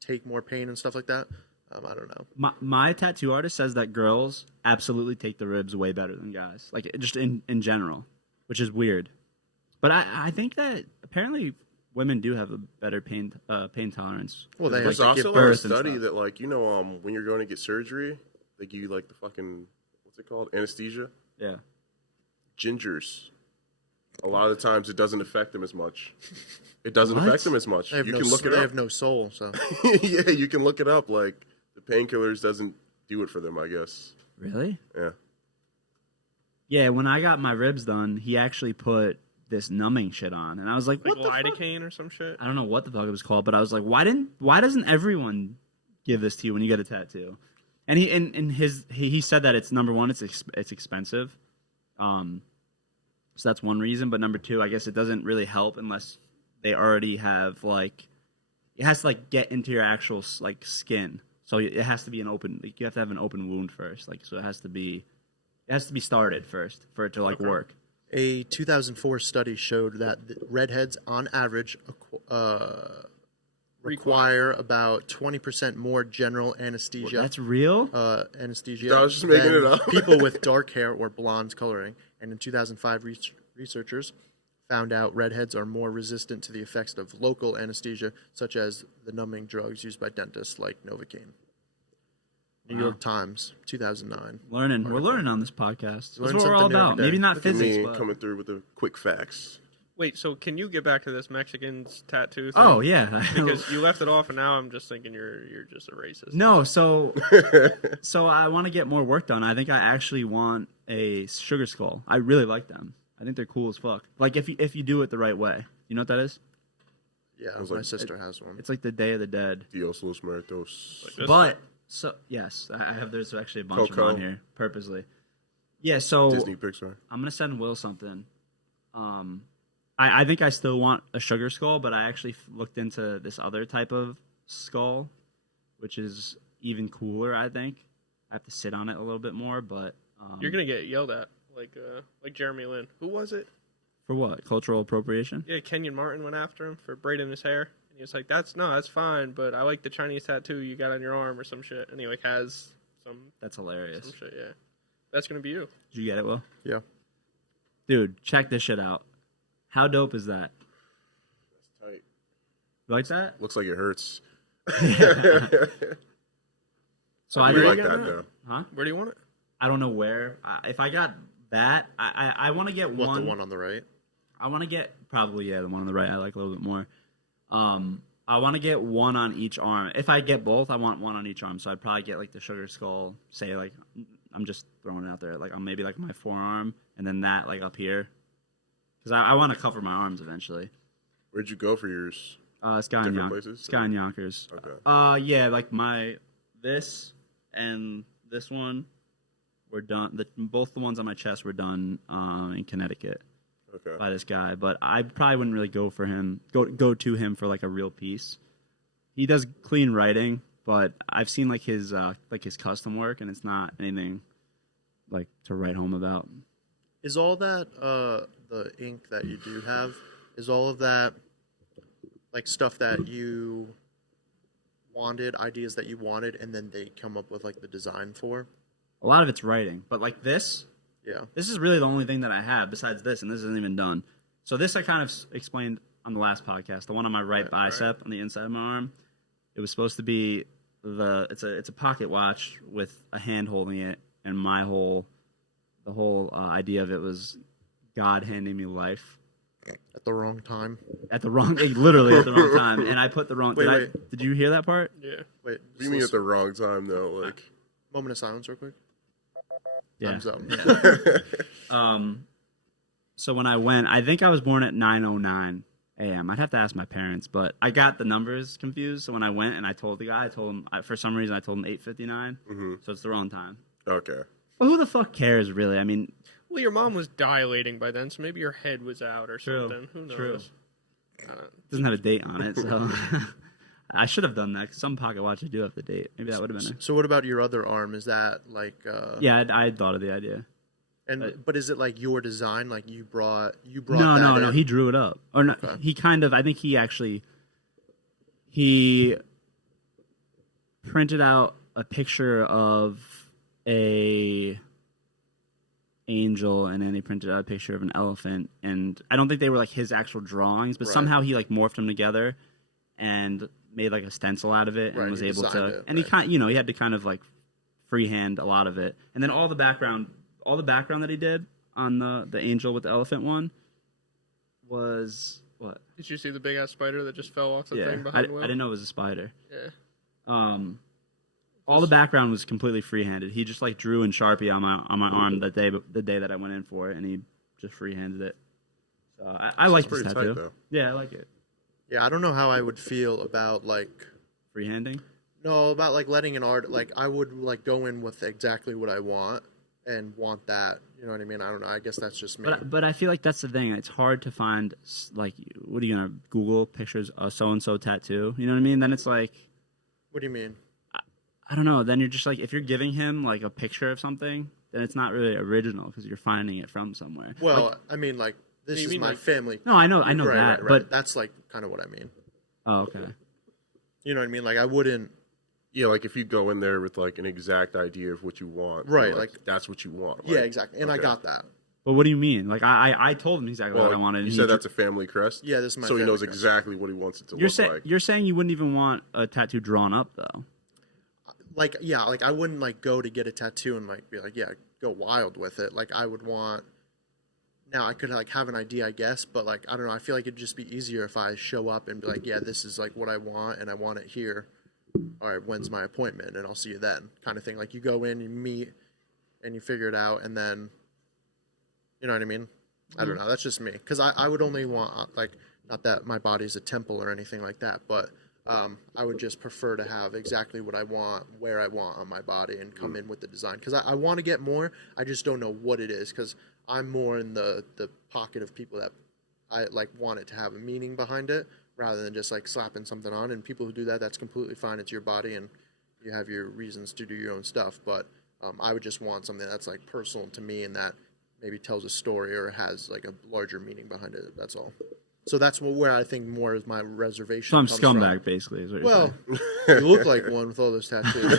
take more pain and stuff like that. I don't know. My tattoo artist says that girls absolutely take the ribs way better than guys, like just in general, which is weird. But I think that apparently women do have a better pain tolerance. Well, there's like also a study that like when you're going to get surgery, they give you like the fucking what's it called, anesthesia. Yeah. Gingers. A lot of the times it doesn't affect them as much. It doesn't affect them as much. You can look it up. They have no soul, so yeah, you can look it up. Like the painkillers doesn't do it for them, I guess. Really? Yeah. Yeah, when I got my ribs done, he actually put this numbing shit on, and I was like, "What the fuck?" Lidocaine or some shit. I don't know what the fuck it was called, but I was like, "Why doesn't everyone give this to you when you get a tattoo?" And he said that it's number one, it's expensive, so that's one reason. But number two, I guess it doesn't really help unless they already have like it has to like get into your actual like skin. So it has to be an open. Like, you have to have an open wound first. Like so, it has to be started first for it to like work. A 2004 study showed that redheads, on average, require about 20% more general anesthesia. That's real? Anesthesia. I was just making it up. People with dark hair or blonde coloring. And in 2005, researchers found out redheads are more resistant to the effects of local anesthesia, such as the numbing drugs used by dentists like Novocaine. New York Times, 2009. We're learning on this podcast. That's Learn what we're all something new about. every day. Maybe not Look at physics, me but coming through with the quick facts. Wait, so can you get back to this Mexican's tattoo thing? oh yeah, Because you left it off, and now I'm just thinking you're just a racist. no. So I want to get more work done. I think I actually want a sugar skull. I really like them. I think they're cool as fuck. Like if you do it the right way. You know what that is? Yeah, was my like- sister has one. It's like the Day of the Dead. Dios los muertos. Like this But so yes, I have. There's actually a bunch Coco. of them on here purposely. Yeah. So Disney Pixar. I'm gonna send Will something. I think I still want a sugar skull, but I actually looked into this other type of skull, which is even cooler. I think I have to sit on it a little bit more, but You're gonna get yelled at, like Jeremy Lin. Who was it? for what? Cultural appropriation? Yeah, Kenyon Martin went after him for braiding his hair, and he was like, that's fine, but I like the Chinese tattoo you got on your arm or some shit." And he like has some That's hilarious. shit. Yeah, that's gonna be you. Did you get it, Will? Yeah. Dude, check this shit out. How dope is that? That's tight. You like that? Looks like it hurts. So I I do did like get that though. Huh? Where do you want it? I don't know where. If I got that, I want to get What, one. the one on the right? I want to get probably the one on the right. I like a little bit more. I want to get one on each arm. If I get both, I want one on each arm. So I'd probably get like the sugar skull. Say like I'm just throwing it out there. Like on maybe like my forearm, and then that like up here, because I want to cover my arms eventually. Where'd you go for yours? Sky and Different Yonkers. places? Sky and Yonkers. Okay. Yeah, like this and this one were done. Both the ones on my chest were done in Connecticut. Okay. By this guy, but I probably wouldn't really go for him. Go to him for like a real piece. He does clean writing, but I've seen like his custom work, and it's not anything like to write home about. Is all that the ink that you do have? Is all of that like stuff that you wanted, ideas that you wanted, and then they come up with like the design for? A lot of it's writing, but like this. Yeah. This is really the only thing that I have besides this, and this isn't even done. So this I kind of explained on the last podcast. The one on my right bicep on the inside of my arm. It was supposed to be it's a pocket watch with a hand holding it, and the whole idea of it was God handing me life At the wrong time. literally at the wrong time, and I put the wrong. Wait. Did you hear that part? Yeah. Wait. What do you mean at the wrong time though? Like, Moment of silence, real quick. Yeah. time zone. So when I went, I think I was born at 9:09 a.m. I'd have to ask my parents, but I got the numbers confused. So when I went and I told the guy, for some reason I told him 8:59. So it's the wrong time. Okay. Well, who the fuck cares, really? I mean, Well, your mom was dilating by then, so maybe your head was out or True. something. Who knows? True. Doesn't have a date on it, so I should have done that. 'Cause some pocket watches do have the date. Maybe that would have been it. So what about your other arm? Is that like? Yeah, I had thought of the idea. But is it like your design? Like you brought No, that no. in? He drew it up, or no, Okay. he kind of. I think he printed out a picture of a angel, and then he printed out a picture of an elephant. And I don't think they were like his actual drawings, but Right. somehow he like morphed them together and made like a stencil out of it, and Right, was he able designed to. it, And he right. he had to kind of like freehand a lot of it, and then all the background that he did on the angel with the elephant one was what? Did you see the big ass spider that just fell off the Yeah, thing I behind Will? didn't know it was a spider. Yeah. All the background was completely freehanded. He just like drew in Sharpie on my arm the day that I went in for it, and he just freehanded it. So I like this pretty tattoo. tight, though. Yeah, I like it. Yeah, I don't know how I would feel about like. Freehanding. No, about like letting an art like I would like go in with exactly what I want and want that. You know what I mean? I don't know. I guess that's just me. But I feel like that's the thing. It's hard to find like what are you gonna Google pictures of so and so tattoo? You know what I mean? Then it's like What do you mean? I don't know. Then you're just like if you're giving him like a picture of something, then it's not really original because you're finding it from somewhere. Well, Like, I mean like this You is mean, my like- family. no, I know Right, that, right. but That's like kind of what I mean. oh okay. You know what I mean? Like I wouldn't. Yeah, like if you go in there with like an exact idea of what you want, Right, like like- that's what you want. Yeah, right? exactly. And I Okay. got that. But what do you mean? Like I told him exactly Well, what I wanted. you and said he that's a family crest. Yeah, this is my so he family knows crest. exactly what he wants it to You're look like. you're saying you wouldn't even want a tattoo drawn up though. Like yeah, like I wouldn't like go to get a tattoo and like be like yeah, go wild with it. Like I would want. Now I could like have an idea, I guess, but like I don't know. I feel like it'd just be easier if I show up and be like, yeah, this is like what I want, and I want it here. All right, when's my appointment? And I'll see you then, kind of thing. Like you go in, you meet, and you figure it out, and then, you know what I mean? I don't know. That's just me, because I would only want like not that my body's a temple or anything like that, but I would just prefer to have exactly what I want, where I want on my body, and come in with the design. Because I want to get more, I just don't know what it is. Because I'm more in the pocket of people that I like want it to have a meaning behind it, rather than just like slapping something on. And people who do that, that's completely fine. It's your body, and you have your reasons to do your own stuff. But I would just want something that's like personal to me and that maybe tells a story or has like a larger meaning behind it. That's all. So that's where I think more is my reservation. So I'm comes scumbag, from. basically. Is what you're Well, saying. you look like one with all those tattoos,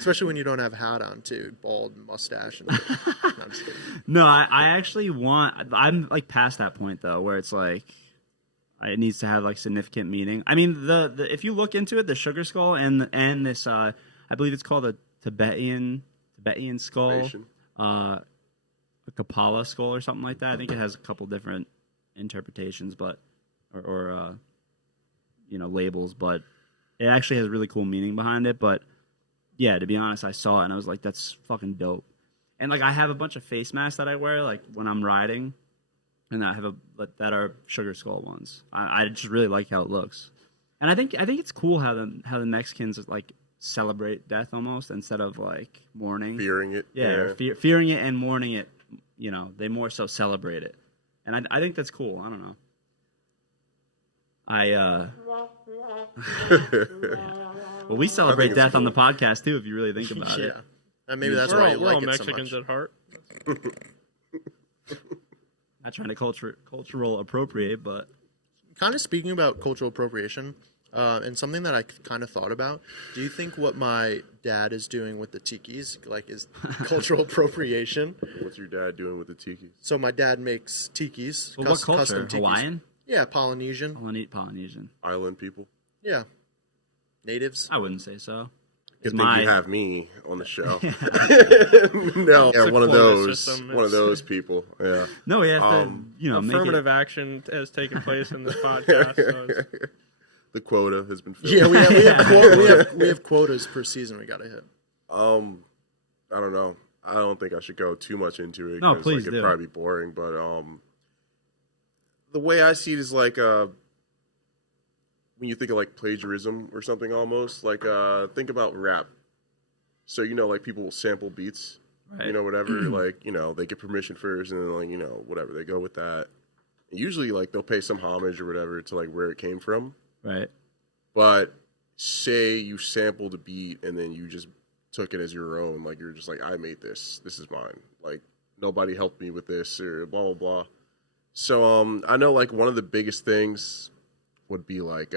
especially when you don't have a hat on too, bald mustache. And, no, I'm just kidding. No, I actually want. I'm like past that point though, where it's like it needs to have like significant meaning. I mean, the if you look into it, the sugar skull and this I believe it's called a Tibetan skull, Nation. a Kapala skull or something like that. I think it has a couple different interpretations, but or labels, but it actually has really cool meaning behind it. But yeah, to be honest, I saw it and I was like, that's fucking dope. And like I have a bunch of face masks that I wear like when I'm riding, and I have that are sugar skull ones. I just really like how it looks, and I think it's cool how the Mexicans like celebrate death almost instead of like mourning. Fearing it. Yeah, fearing it and mourning it. They more so celebrate it. And I think that's cool. I don't know. Well, we celebrate death on the podcast too, if you really think about it. And maybe that's we're why all, you we're like all it Mexicans so at heart. Not trying to cultural appropriate, but Kind of speaking about cultural appropriation, and something that I kind of thought about. Do you think what my dad is doing with the tikis like is cultural appropriation? What's your dad doing with the tiki? So my dad makes tikis. well, what culture? Custom tikis. Hawaiian? Yeah, Polynesian. Polynesian. Island people. Yeah, natives. I wouldn't say so. Good My- thing you have me on the show. No, yeah, a one of quota those, system. one of those people. Yeah, No, we have to, make Affirmative it. action has taken place in this podcast. So it's- the quota has been filled. Yeah, we have quotas per season we got to hit. I don't know. I don't think I should go too much into it. No, 'cause, please like, do. it'd probably be boring. But the way I see it is like when you think of like plagiarism or something, almost like think about rap. So like people will sample beats, Right. Whatever. Like they get permission first, and then like whatever they go with that. And usually like they'll pay some homage or whatever to like where it came from. Right. But say you sampled a beat and then you just took it as your own, like you're just like, I made this. This is mine. Like nobody helped me with this or blah blah blah. So I know like one of the biggest things would be like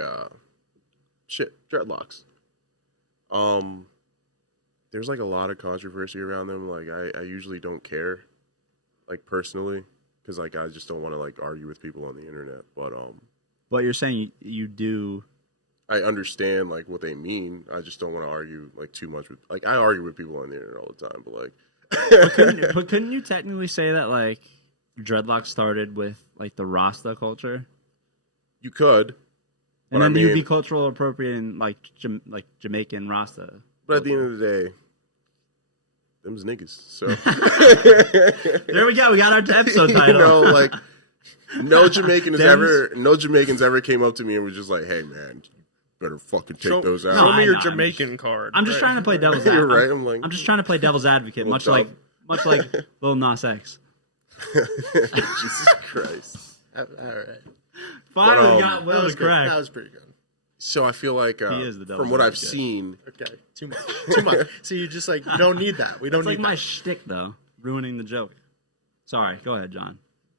dreadlocks. There's like a lot of controversy around them. Like I usually don't care, like personally, because like I just don't want to like argue with people on the internet. But you're saying you do. I understand like what they mean. I just don't want to argue like too much with like I argue with people on the internet all the time, but like But couldn't you technically say that like dreadlocks started with like the Rasta culture, you could, and then I you'd mean- be cultural appropriating like Jamaican Rasta? but at the end of the day, them's niggas. So There we go. We got our episode title. like no Jamaican Dems- no Jamaicans ever came up to me and was just like, hey man, you better fucking take those out. No, Show me I your know. Jamaican card. I'm just trying to play devil's You're advocate. right. I'm like, I'm just trying to play devil's advocate, much like Lil Nas X. Jesus Christ. All right. Finally got That Will was to good. crack. That was pretty good. So I feel like He is the devil's from what I've advocate. seen, Okay, too much. Too much. So you just like, you don't need that. We don't It's need like my that. shtick, though, ruining the joke. Sorry, go ahead, John.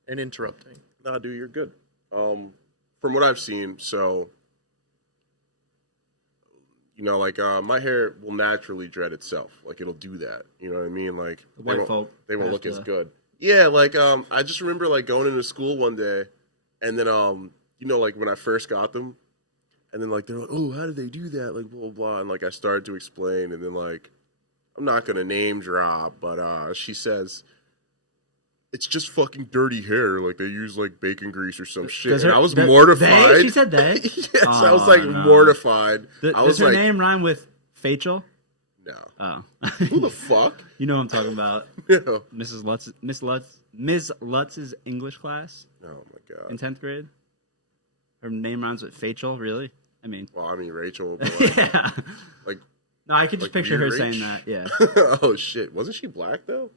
And interrupting. nah, dude, you're good. From what I've seen, so like my hair will naturally dread itself. Like it'll do that. You know what I mean? Like The white won't- folk they won't have look as to- good. Yeah, like I just remember like going into school one day, and then like when I first got them, and then like they're like, oh, how did they do that? Like blah blah blah, and like I started to explain, and then like I'm not gonna name drop, but she says. It's just fucking dirty hair. Like they use like bacon grease or some shit. Does And her- I was does- mortified. They? She said they? Yes, I was Oh, like no. mortified. I Does was her like, name rhyme with Fachel? no. Oh. Who the fuck? You know what I'm talking about. No. Ms. Lutz's English class Oh my in god. 10th grade. Her name rhymes with Fachel, really? I mean, Well, I mean Rachel, but like, yeah. like No, I could just like picture her Rach? saying that, yeah. oh shit, wasn't she black though?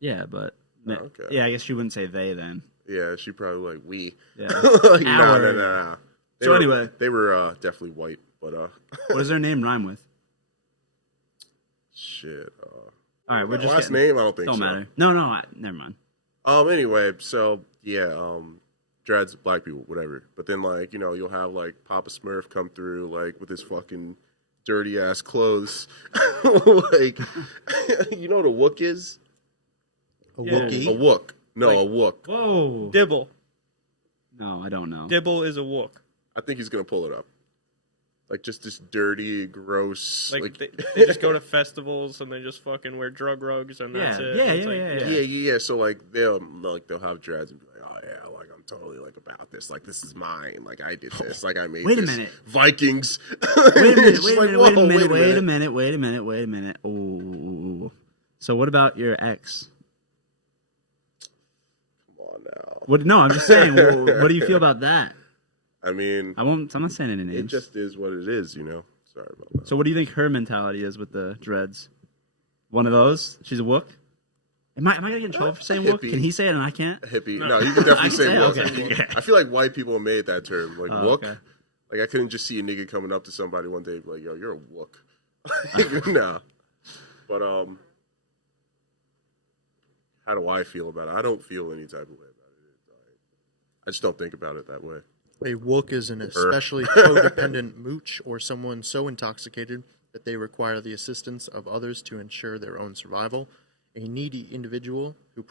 Yeah, but Oh, okay. yeah, I guess she wouldn't say they then. Yeah, she probably like we. Yeah. like, no, Our. no. So anyway. they were definitely white, but What does her name rhyme with? shit. All right, we're My just last getting, name, I don't think don't so. matter. No, never mind. Anyway, so yeah, dreads, black people, whatever. But then like, you'll have like Papa Smurf come through like with his fucking dirty ass clothes. like you know what a wook is? A Yeah. Wookiee. A wook. No, Like- a wook. Whoa. Dibble. No, I don't know. Dibble is a wook. I think he's gonna pull it up. Like just this dirty, gross Like, like they just go to festivals and they just fucking wear drug rugs and that's Yeah, it. yeah, It's yeah, like, yeah. yeah. So like they'll have dreads and be like, oh yeah, like I'm totally like about this. Like this is mine. Like I did this. Like I made Wait a this. minute. Vikings. Wait a minute, It's wait like, a whoa, minute, wait a minute. Ooh. So what about your ex? Come on now. What? No, I'm just saying. What do you feel about that? I mean, I'm not saying any it names. just is what it is, Sorry about that. So what do you think her mentality is with the dreads? One of those? She's a wook? Am I gonna get in trouble for saying wook? Hippie. Can he say it and I can't? A hippie. No, you can definitely I say say it? wook. Okay. I feel like white people made that term. Like Oh, wook. okay. Like I couldn't just see a nigga coming up to somebody one day and be like, yo, you're a wook. Nah. But how do I feel about it? I don't feel any type of way about it. I just don't think about it that way. A Wook is an especially codependent mooch or someone so intoxicated that they require the assistance of others to ensure their own survival. A needy individual who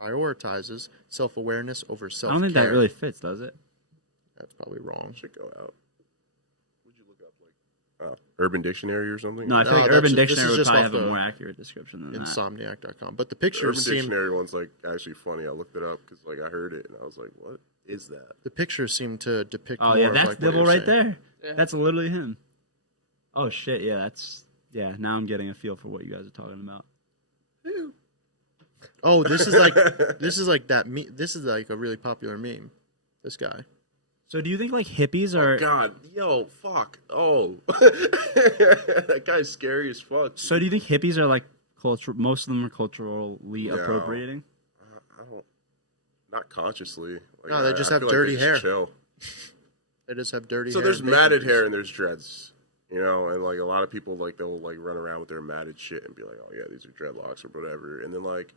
prioritizes self-awareness over I self-care. don't think that really fits, does it? That's probably wrong. Should go out. Would you look up like Urban Dictionary or something? No, I feel No, like that's Urban just- this Dictionary is would just probably off have a the more accurate description than that. Insomniac.com. But the The pictures Urban seem Dictionary one's like actually funny. I looked it up because like I heard it and I was like, what is that? the pictures seem to depict Oh more yeah, of, that's like, what Dibble you're right saying. there. Yeah. That's literally him. Oh shit, yeah, now I'm getting a feel for what you guys are talking about. Oh, this is like that. This is like a really popular meme. This guy. So do you think like hippies are? God, yo, fuck. Oh, that guy's scary as fuck. So do you think hippies are like cultural? Most of them are culturally appropriating. I don't. Not consciously. Like, No, they just have feel dirty they just hair. Chill. They just have dirty. So hair there's and bacon matted grease. hair and there's dreads. You know, and like a lot of people like they'll like run around with their matted shit and be like, oh yeah, these are dreadlocks or whatever, and then like.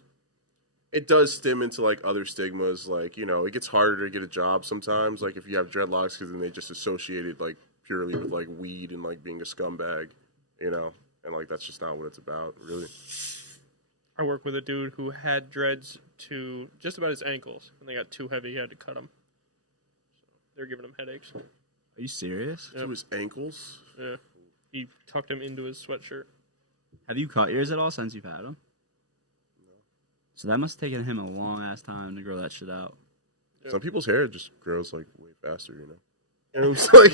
It does stem into, like, other stigmas. Like, you know, it gets harder to get a job sometimes. Like, if you have dreadlocks, because then they just associate it, like, purely with, like, weed and, like, being a scumbag, you know? And, like, that's just not what it's about, really. I work with a dude who had dreads to just about his ankles. When they got too heavy, he had to cut them. So they're giving him headaches. Are you serious? To his ankles? Yeah. He tucked them into his sweatshirt. Have you cut yours at all since you've had them? So that must have taken him a long ass time to grow that shit out. Yeah. Some people's hair just grows, like, way faster, you know? And it's like...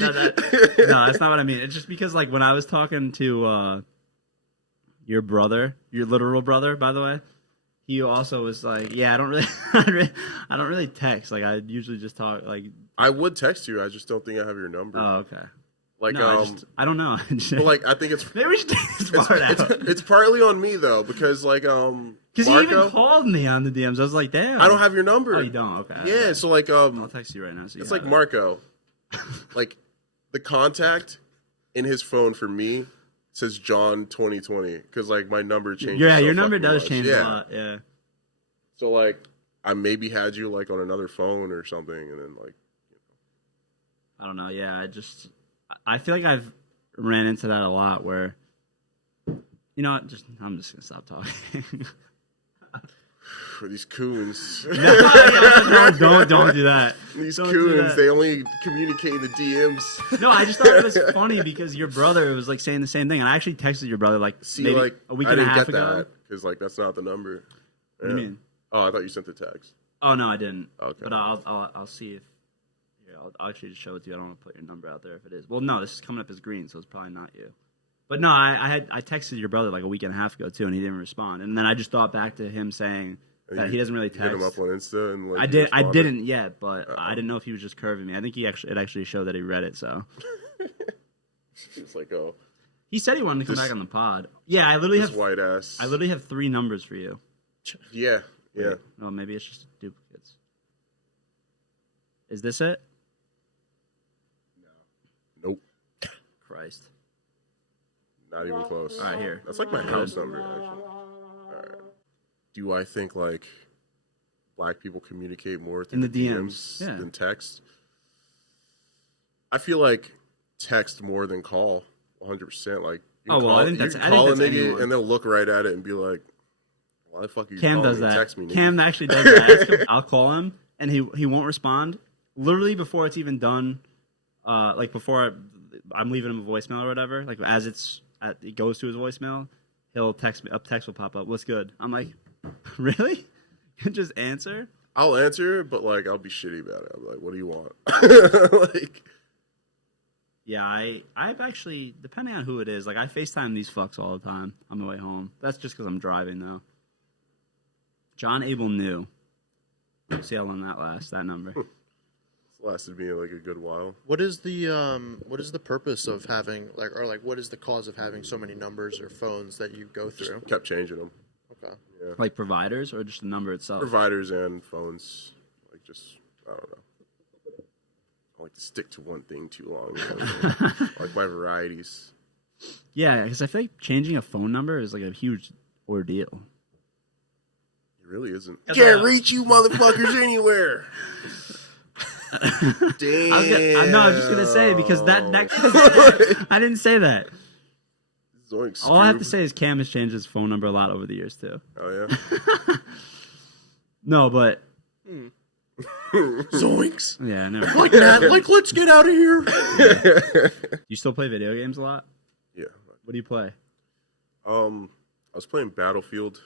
No, that's not what I mean. It's just because, like, when I was talking to your brother, your literal brother, by the way, he also was like, "Yeah, I don't really text. Like, I usually just talk. Like, I would text you. I just don't think I have your number. oh, okay. Like, No, I don't know. but, like, I think it's... Maybe we should take this part out. It's partly on me, though, because, like, Because you Marco, even called me on the DMs. I was like, damn. I don't have your number. Oh, you don't? Okay. Yeah, so, like, I'll text you right now. So you it's have like it. Marco. Like, the contact in his phone for me says John 2020, because, like, my number changes. Yeah, so your number fucking does much. change Yeah. a lot. Yeah. So, like, I maybe had you, like, on another phone or something, and then, like... I don't know. Yeah, I feel like I've ran into that a lot where, you know what, I'm just going to stop talking. For these coons. No, don't do that. These Don't do coons, that. they only communicate in the DMs. No, I just thought it was funny because your brother was like saying the same thing, and I actually texted your brother like See, maybe like, a week I and a didn't half get ago. that, because, like, that's not the number. What do you mean? Oh, I thought you sent the text. Oh no, I didn't. Okay. But I'll see if. Yeah, I'll actually just show it to you. I don't want to put your number out there if it is. Well, no, this is coming up as green, so it's probably not you. But no, I texted your brother like a week and a half ago too, and he didn't respond. And then I just thought back to him saying that he doesn't really You hit him text. up on Insta and like I he did. I responded? didn't yet, but I didn't know if he was just curving me. I think it actually showed that he read it. So It's like, oh, he said he wanted to come This- back on the pod. Yeah, I literally this have. white ass. I literally have 3 numbers for you. Yeah. Oh, maybe it's just duplicates. Is this it? Nope. Christ. Not even close. All right, here. That's like my house number, actually. All right. Do I think like black people communicate more through In the DMs, yeah. than text? I feel like text more than call. 100%. Like, you Oh, can well, call, I think you that's- can I think call a that's nigga anyone. and they'll look right at it and be like, "Why the fuck are you Cam calling does me? that. Text me, nigga." Cam actually does that. I'll call him, and he won't respond. Literally before it's even done, like before I'm leaving him a voicemail or whatever. Like as it goes to his voicemail, he'll text me. A text will pop up. What's good? I'm like, really? You just answer? I'll answer, but like I'll be shitty about it. I'll be like, "What do you want?" Like, Yeah, I've actually, depending on who it is, like I FaceTime these fucks all the time on my way home. That's just because I'm driving though. John Abel knew. See how long that lasts. That number. it's lasted me like a good while. What is the purpose of having what is the cause of having so many numbers or phones that you go through? Kept changing them. Okay. Like providers or just the number itself? Providers and phones, like just I don't know. I like to stick to one thing too long. You know? Like my varieties. Yeah, because I feel like changing a phone number is like a huge ordeal. It really isn't. That's Can't not- reach you motherfuckers anywhere. Damn. I was just gonna say because that I didn't say that. Zoinks, All I have to Scoob. say is Cam has changed his phone number a lot over the years too. Oh yeah. No, but Zoinks! yeah, never. Like that, like let's get out of here. You still play video games a lot? Yeah. What do you play? I was playing Battlefield,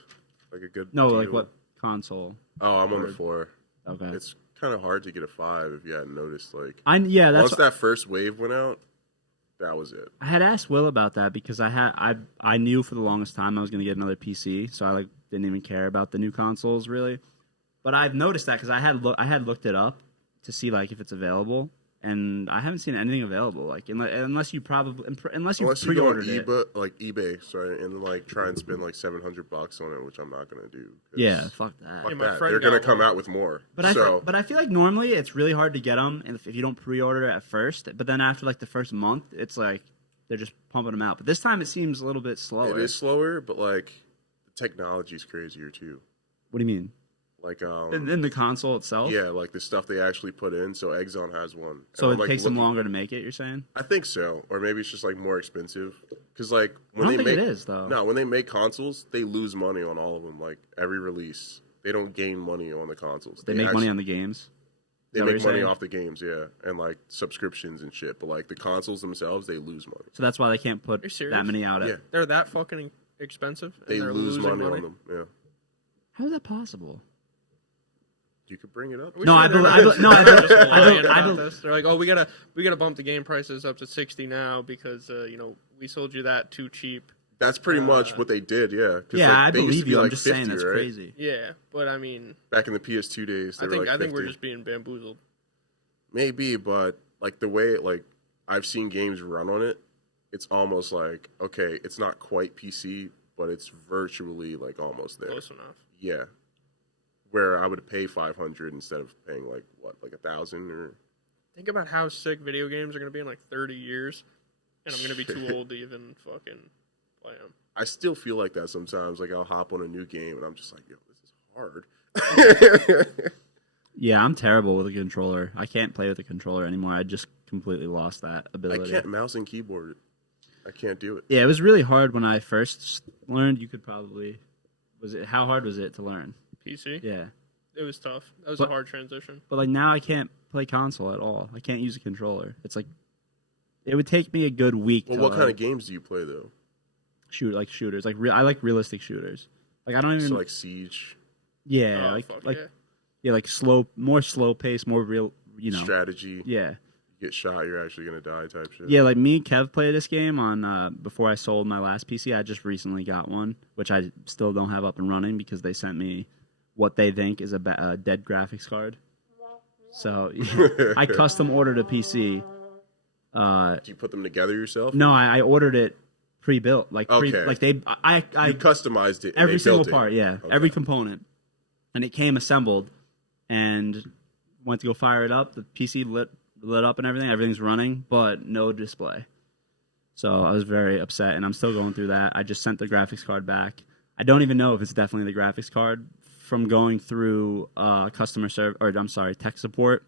like a good. No, deal. like what console? Oh, I'm on the 4. Okay. It's kind of hard to get a 5 if you hadn't noticed. Like Yeah, that's once that first wave went out, that was it. I had asked Will about that because I knew for the longest time I was going to get another PC, so I like didn't even care about the new consoles really. But I've noticed that because I had looked it up to see like if it's available, and I haven't seen anything available. Like unless you pre-ordered you go on it. like eBay, sorry, and like try and spend like $700 on it, which I'm not gonna do. Yeah, fuck that. Fuck Yeah, my that. friend They're gonna got come one. out with more. But I feel like normally it's really hard to get them if you don't pre-order it at first. But then after like the first month, it's like they're just pumping them out. But this time it seems a little bit slower. It is slower, but like the technology's crazier too. What do you mean? Like In the console itself? yeah, like the stuff they actually put in. So Exxon has one. So And it I'm, takes them looking- longer to make it, you're saying? I think so, or maybe it's just like more expensive. Because like when I don't they think make it is, though. No, when they make consoles, they lose money on all of them. Like every release, they don't gain money on the consoles. They make money on the games? They that what make you're money saying? off the games, yeah, and like subscriptions and shit. But like the consoles themselves, they lose money. So that's why they can't put Are you serious? that many out. Yeah, They're that fucking expensive. And they they're lose losing money on them. Yeah, How is that possible? you could bring it up. We No, sure I they're bel- not I bel- just- no, I they're bel- just I lying bel- I about bel- this. They're like, oh, we gotta bump the game prices up to 60 now because we sold you that too cheap. That's pretty much what they did. Yeah, 'Cause, Yeah, like, I they used to believe be, you. I'm like, just saying 50, that's right? crazy. Yeah, but I mean, Back in the PS2 days, they I were think like 50. we're just being bamboozled. Maybe, but like the way like I've seen games run on it, it's almost like okay, it's not quite PC, but it's virtually like almost there. Close enough. Yeah, where I would pay 500 instead of paying like 1,000 or. Think about how sick video games are gonna be in like 30 years, and I'm gonna be too old to even fucking play them. I still feel like that sometimes. Like I'll hop on a new game and I'm just like, yo, this is hard. Yeah, I'm terrible with a controller. I can't play with a controller anymore. I just completely lost that I ability. can't mouse and keyboard it. I can't do it. Yeah, it was really hard when I first learned. You could probably... How hard was it to learn? PC. Yeah. It was tough. That was But- a hard transition. But like now I can't play console at all. I can't use a controller. It's like... It would take me a good week Well, to what kind of games do you play though? shooters. I like realistic shooters. Like I don't even... So like Siege, yeah, Oh, fuck like yeah. yeah, like more slow pace, more real, strategy. Yeah. You get shot, you're actually gonna die type shit. Yeah, like me and Kev played this game on before I sold my last PC. I just recently got one, which I still don't have up and running because they sent me what they think is a dead graphics card. So I custom ordered a PC. Do you put them together yourself? No, I ordered it pre-built, like Okay. like they I You customized it. And every they single built it. part, yeah, Okay. every component, and it came assembled. And went to go fire it up. The PC lit up and everything. Everything's running, but no display. So I was very upset, and I'm still going through that. I just sent the graphics card back. I don't even know if it's definitely the graphics card. From going through tech support,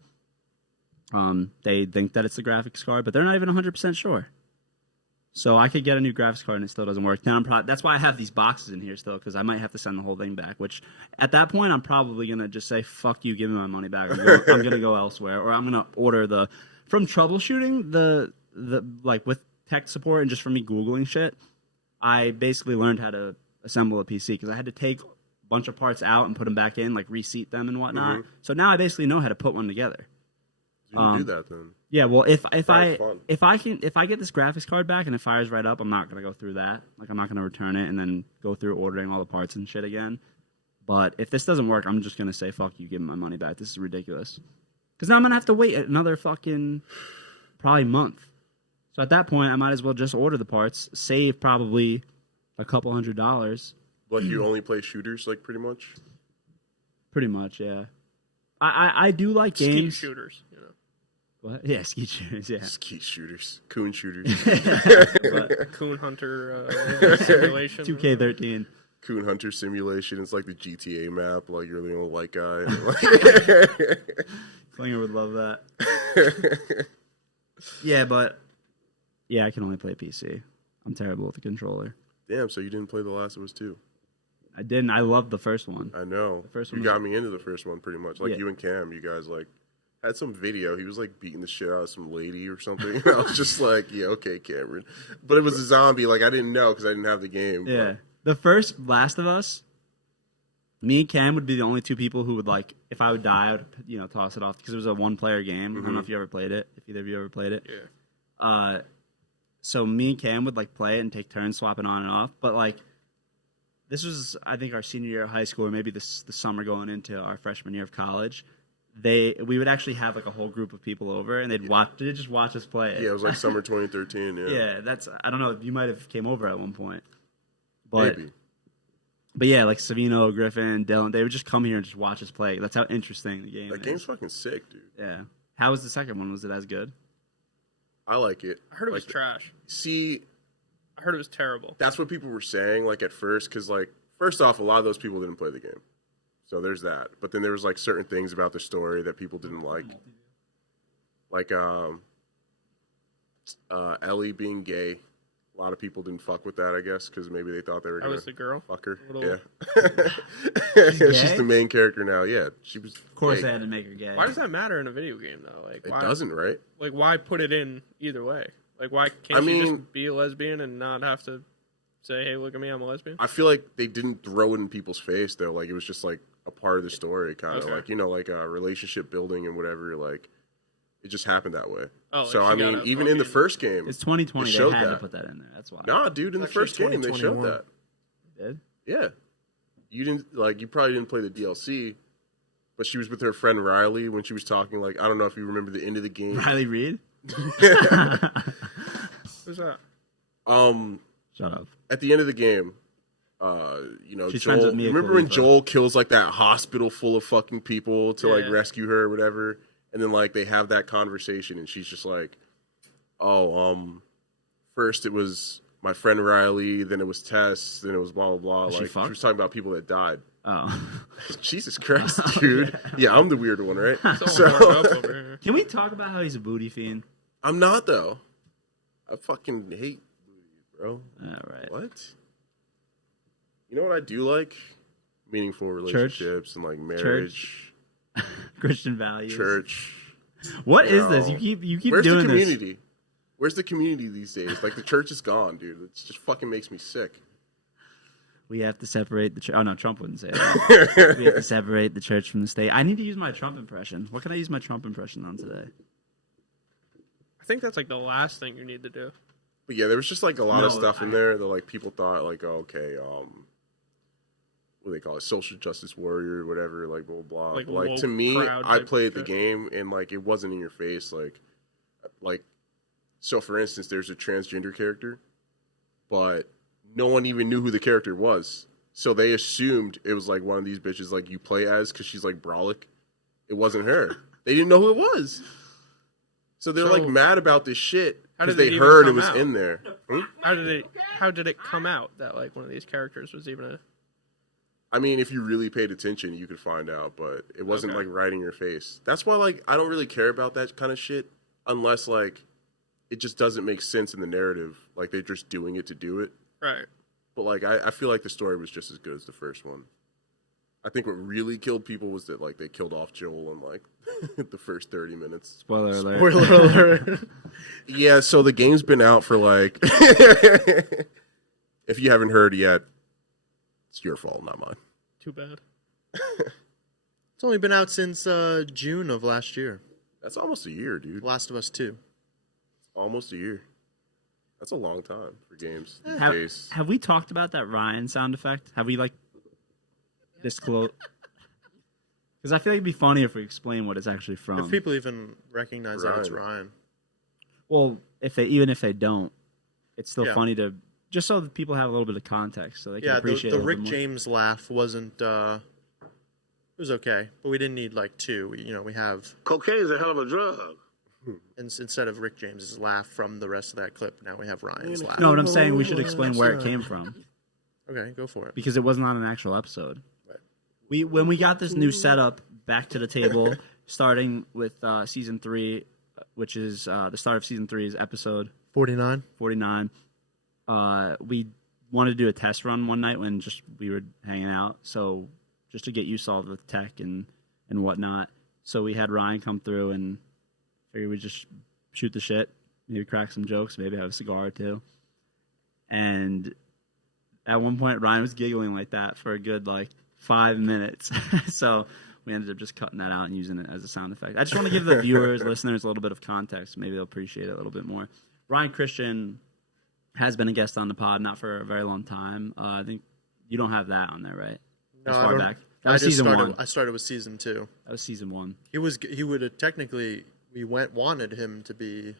they think that it's the graphics card, but they're not even 100% sure. So I could get a new graphics card and it still doesn't work. Then that's why I have these boxes in here still, because I might have to send the whole thing back. Which at that point, I'm probably gonna just say, "Fuck you, give me my money back." I'm gonna go elsewhere, or I'm gonna order from troubleshooting the like with tech support and just from me googling shit. I basically learned how to assemble a PC because I had to take a bunch of parts out and put them back in, like reseat them and whatnot. Mm-hmm. So now I basically know how to put one together. You can do that then. Yeah, well, if Sounds fun. I get this graphics card back and it fires right up, I'm not gonna go through that. Like I'm not gonna return it and then go through ordering all the parts and shit again. But if this doesn't work, I'm just gonna say fuck you, give me my money back. This is ridiculous. Because now I'm gonna have to wait another fucking probably month. So at that point, I might as well just order the parts, save probably a couple $100. Like you only play shooters, like pretty much. Pretty much, yeah. I do like Skeet games. shooters. What? Yeah, Skeet shooters. Yeah. Skeet shooters, coon shooters, Coon hunter simulation. 2K13. coon hunter simulation. It's like the GTA map. Like you're the only white guy. Klinger would love that. Yeah, but yeah, I can only play PC. I'm terrible with the controller. Damn. So you didn't play The Last of Us 2? I didn't. I loved the first one. I know. first You one got me into the first one pretty much. Like Yeah. you and Cam, you guys like had some video. He was like beating the shit out of some lady or something. I was just like, yeah, okay, Cameron. But it was a zombie. Like I didn't know because I didn't have the game. Yeah. The first Last of Us, me and Cam would be the only two people who would like, if I would die, I would, toss it off because it was a one-player game. I don't know if you ever played it. If either of you ever played it. Yeah. So me and Cam would like play it and take turns swapping on and off. But like, this was, I think, our senior year of high school, or maybe the summer going into our freshman year of college. We would actually have like a whole group of people over, and they'd just watch us play it. Yeah, it was like summer 2013. Yeah. Yeah, I don't know. You might have came over at one point, but Maybe. But yeah, like Savino, Griffin, Dylan, they would just come here and just watch us play. That's how interesting the game is. That game's fucking sick, dude. Yeah. How was the second one? Was it as good? I like it. I heard it was trash. See, I heard it was terrible. that's what people were saying, like, at first, because, like, first off, a lot of those people didn't play the game. So there's that. But then there was, like, certain things about the story that people didn't like. Like, Ellie being gay. A lot of people didn't fuck with that, I guess, because maybe they thought they were going to was the girl? fuck her. Little- Yeah. She's the main character now, yeah. She was Of course, gay. they had to make her gay. Why does that matter in a video game though? Like, It why, doesn't, right? Like, why put it in either way? Like, why can't you just be a lesbian and not have to say, "Hey, look at me, I'm a lesbian"? I feel like they didn't throw it in people's face, though. Like, it was just, like, a part of the story, kind of. Okay. Like, you know, like, relationship building and whatever, like, it just happened that way. Oh, like so, I she got mean, a even in the fucking- first game, It's 2020. It They showed had to that. put that in there. That's why. nah, dude, in the Actually, first game, they showed 2021. that. They did? Yeah. You didn't, like, you probably didn't play the DLC, but she was with her friend Riley when she was talking, like, I don't know if you remember the end of the game. Riley Reid? Who's that? Shut up. At the end of the game, you know, She's friends Joel, with Mia remember when Khalifa. Joel kills, like, that hospital full of fucking people to, like, Yeah. rescue her or whatever? And then, like, they have that conversation, and she's just like, oh, first it was my friend Riley, then it was Tess, then it was blah, blah, blah. Was she Like, she fucked? was talking about people that died. Oh. Jesus Christ, dude. Yeah, I'm the weird one, right? So warmed up over here. Can we talk about how he's a booty fiend? I'm not, though. I fucking hate booty, bro. All right. What? You know what I do like? Meaningful relationships and, like, marriage, Christian values. church. What is No. this? You keep Where's doing the this. community? Where's the community these days? Like, the church is gone, dude. It just fucking makes me sick. We have to separate the church. Oh no, Trump wouldn't say that. We have to separate the church from the state. I need to use my Trump impression. What can I use my Trump impression on today? I think that's like the last thing you need to do. But yeah, there was just like a lot of No, stuff in there that like people thought like, oh, okay, what do they call it, social justice warrior or whatever, like blah blah blah. Like Like, woke to me, crowd I type played the shit. game and like it wasn't in your face. Like so for instance, there's a transgender character, but no one even knew who the character was. So they assumed it was like one of these bitches like you play as because she's like brolic. It wasn't her. They didn't know who it was. So they're So, like mad about this shit how because did it they even heard it come was out? in there. How did it come out that like one of these characters was even a? I mean, if you really paid attention, you could find out, but it wasn't Okay. like right in your face. That's why like I don't really care about that kind of shit unless like it just doesn't make sense in the narrative. Like they're just doing it to do it. Right. But like I feel like the story was just as good as the first one. I think what really killed people was that like they killed off Joel in like the first 30 minutes. Spoiler alert. Spoiler alert. Yeah, so the game's been out for like if you haven't heard yet, it's your fault, not mine. Too bad. It's only been out since June of last year. That's almost a year, dude. Last of Us 2. Almost a year. That's a long time for games these Have, days. have we talked about that Ryan sound effect? Have we like disclosed? Because I feel like it'd be funny if we explain what it's actually from. If people even recognize that it's Ryan. Ryan. Well, even if they don't, it's still Yeah. funny to just so that people have a little bit of context, so they can Yeah, appreciate the it a little Rick bit more. James laugh wasn't. It was okay, but we didn't need like two. We have Cocaine's a hell of a drug. instead of Rick James's laugh from the rest of that clip, now we have Ryan's laugh. No, what I'm saying, we should explain where it came from Okay, go for it. because it wasn't on an actual episode. When we got this new setup back to the table, starting with season 3, which is the start of season 3 is episode 49. 49. We wanted to do a test run one night when we were hanging out, so just to get used to all the tech and whatnot. So we had Ryan come through and figured we'd just shoot the shit, maybe crack some jokes, maybe have a cigar or two. And at one point, Ryan was giggling like that for a good 5 minutes. So we ended up just cutting that out and using it as a sound effect. I just want to give the viewers, listeners, a little bit of context. Maybe they'll appreciate it a little bit more. Ryan Christian has been a guest on the pod, not for a very long time. I think You don't have that on there, right? No, As I far don't. back. That I was just season started. 1. I started with season 2. That was season 1. He would have technically. We wanted him to be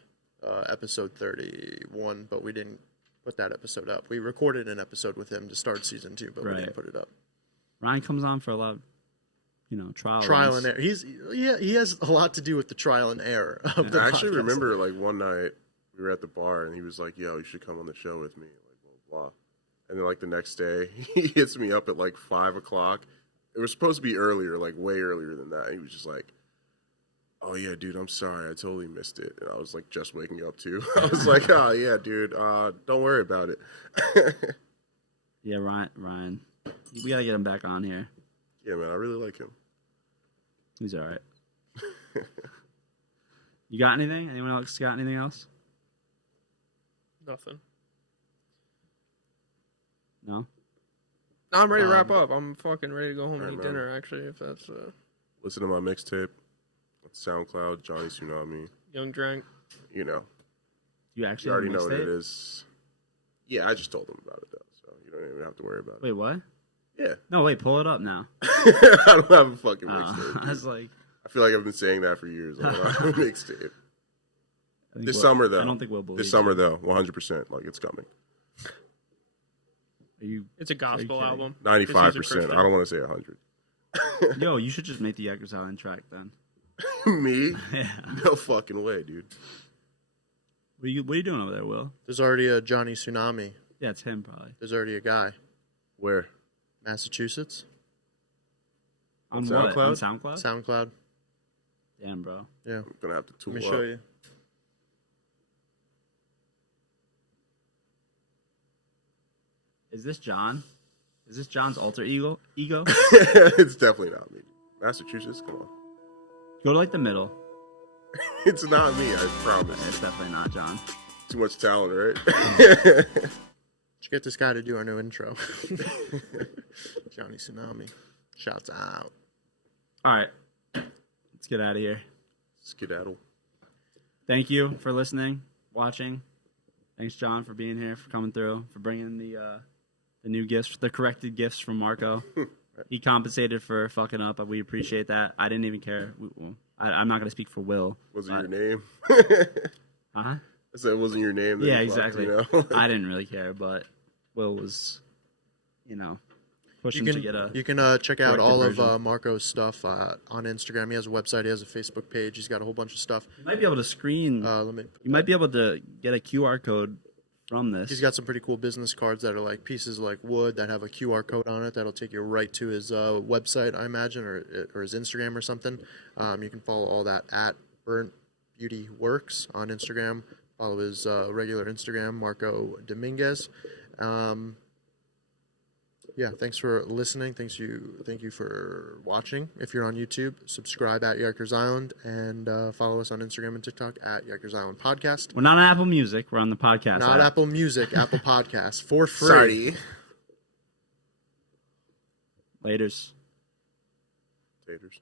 episode 31, but we didn't put that episode up. We recorded an episode with him to start season 2, but we didn't put it up. Ryan comes on for a lot of, trial and error. He has a lot to do with the trial and error of the I actually podcast. remember like one night we were at the bar and he was like, "Yo, you should come on the show with me." Like blah blah. And then like the next day he hits me up at like 5 o'clock. It was supposed to be earlier, like way earlier than that. He was just like, "Oh yeah, dude, I'm sorry, I totally missed it." And I was like just waking up too. I was like, "Oh yeah, dude, don't worry about it." Yeah, Ryan. We gotta get him back on here. Yeah, man, I really like him. He's all right. You got anything? Anyone else got anything else? Nothing. No? No, I'm ready to wrap up. I'm fucking ready to go home and Alright, eat man. dinner, actually, if that's Listen to my mixtape. SoundCloud, Johnny Tsunami. Young Drank. You know, You actually you already have a know what it mixtape? is. Yeah, I just told him about it though, so you don't even have to worry about it. Wait, what? Yeah. No, wait, pull it up now. I don't have a fucking Oh, mixtape. I dude. was like... I feel like I've been saying that for years. I don't have a mixtape. I think This we'll- summer, though. I don't think we'll believe This you. summer, though, 100%. Like, it's coming. Are you... It's a gospel kidding? album. 95%. I don't want to say 100. Yo, you should just make the Yikers Island track then. Me? Yeah. No fucking way, dude. What are you doing over there, Will? There's already a Johnny Tsunami. Yeah, it's him probably. There's already a guy. Where? Massachusetts. On SoundCloud? what? On SoundCloud? SoundCloud. Damn, bro. Yeah. I'm going to have to tool Let me up. show you. Is this John? Is this John's alter ego? It's definitely not me. Massachusetts? Come on. Go to like the middle. It's not me, I promise. It's definitely not John. Too much talent, right? Let's get this guy to do our new intro. Johnny Tsunami. Shouts out. All right. Let's get out of here. Skedaddle. Thank you for listening, watching. Thanks, John, for being here, for coming through, for bringing the new gifts, the corrected gifts from Marco. He compensated for fucking up. We appreciate that. I didn't even care. I'm not going to speak for Will. Wasn't your name? Huh? I said it wasn't your name. Then Yeah, you fucked, exactly. you know? I didn't really care, but Will was, pushing to get a... You can check out corrected all version. of Marco's stuff on Instagram. He has a website. He has a Facebook page. He's got a whole bunch of stuff. You might be able to screen... Let me. you might be able to get a QR code from this. He's got some pretty cool business cards that are like pieces like wood that have a QR code on it that'll take you right to his website, I imagine, or his Instagram or something. You can follow all that at Burnt Beauty Works on Instagram. Follow his regular Instagram, Marco Dominguez. Yeah, thanks for listening. Thank you for watching. If you're on YouTube, subscribe at Yikers Island and follow us on Instagram and TikTok at Yikers Island Podcast. We're not on Apple Music. We're on the podcast Not app. Apple Music, Apple Podcasts for free. Sorry. Laters. Taters.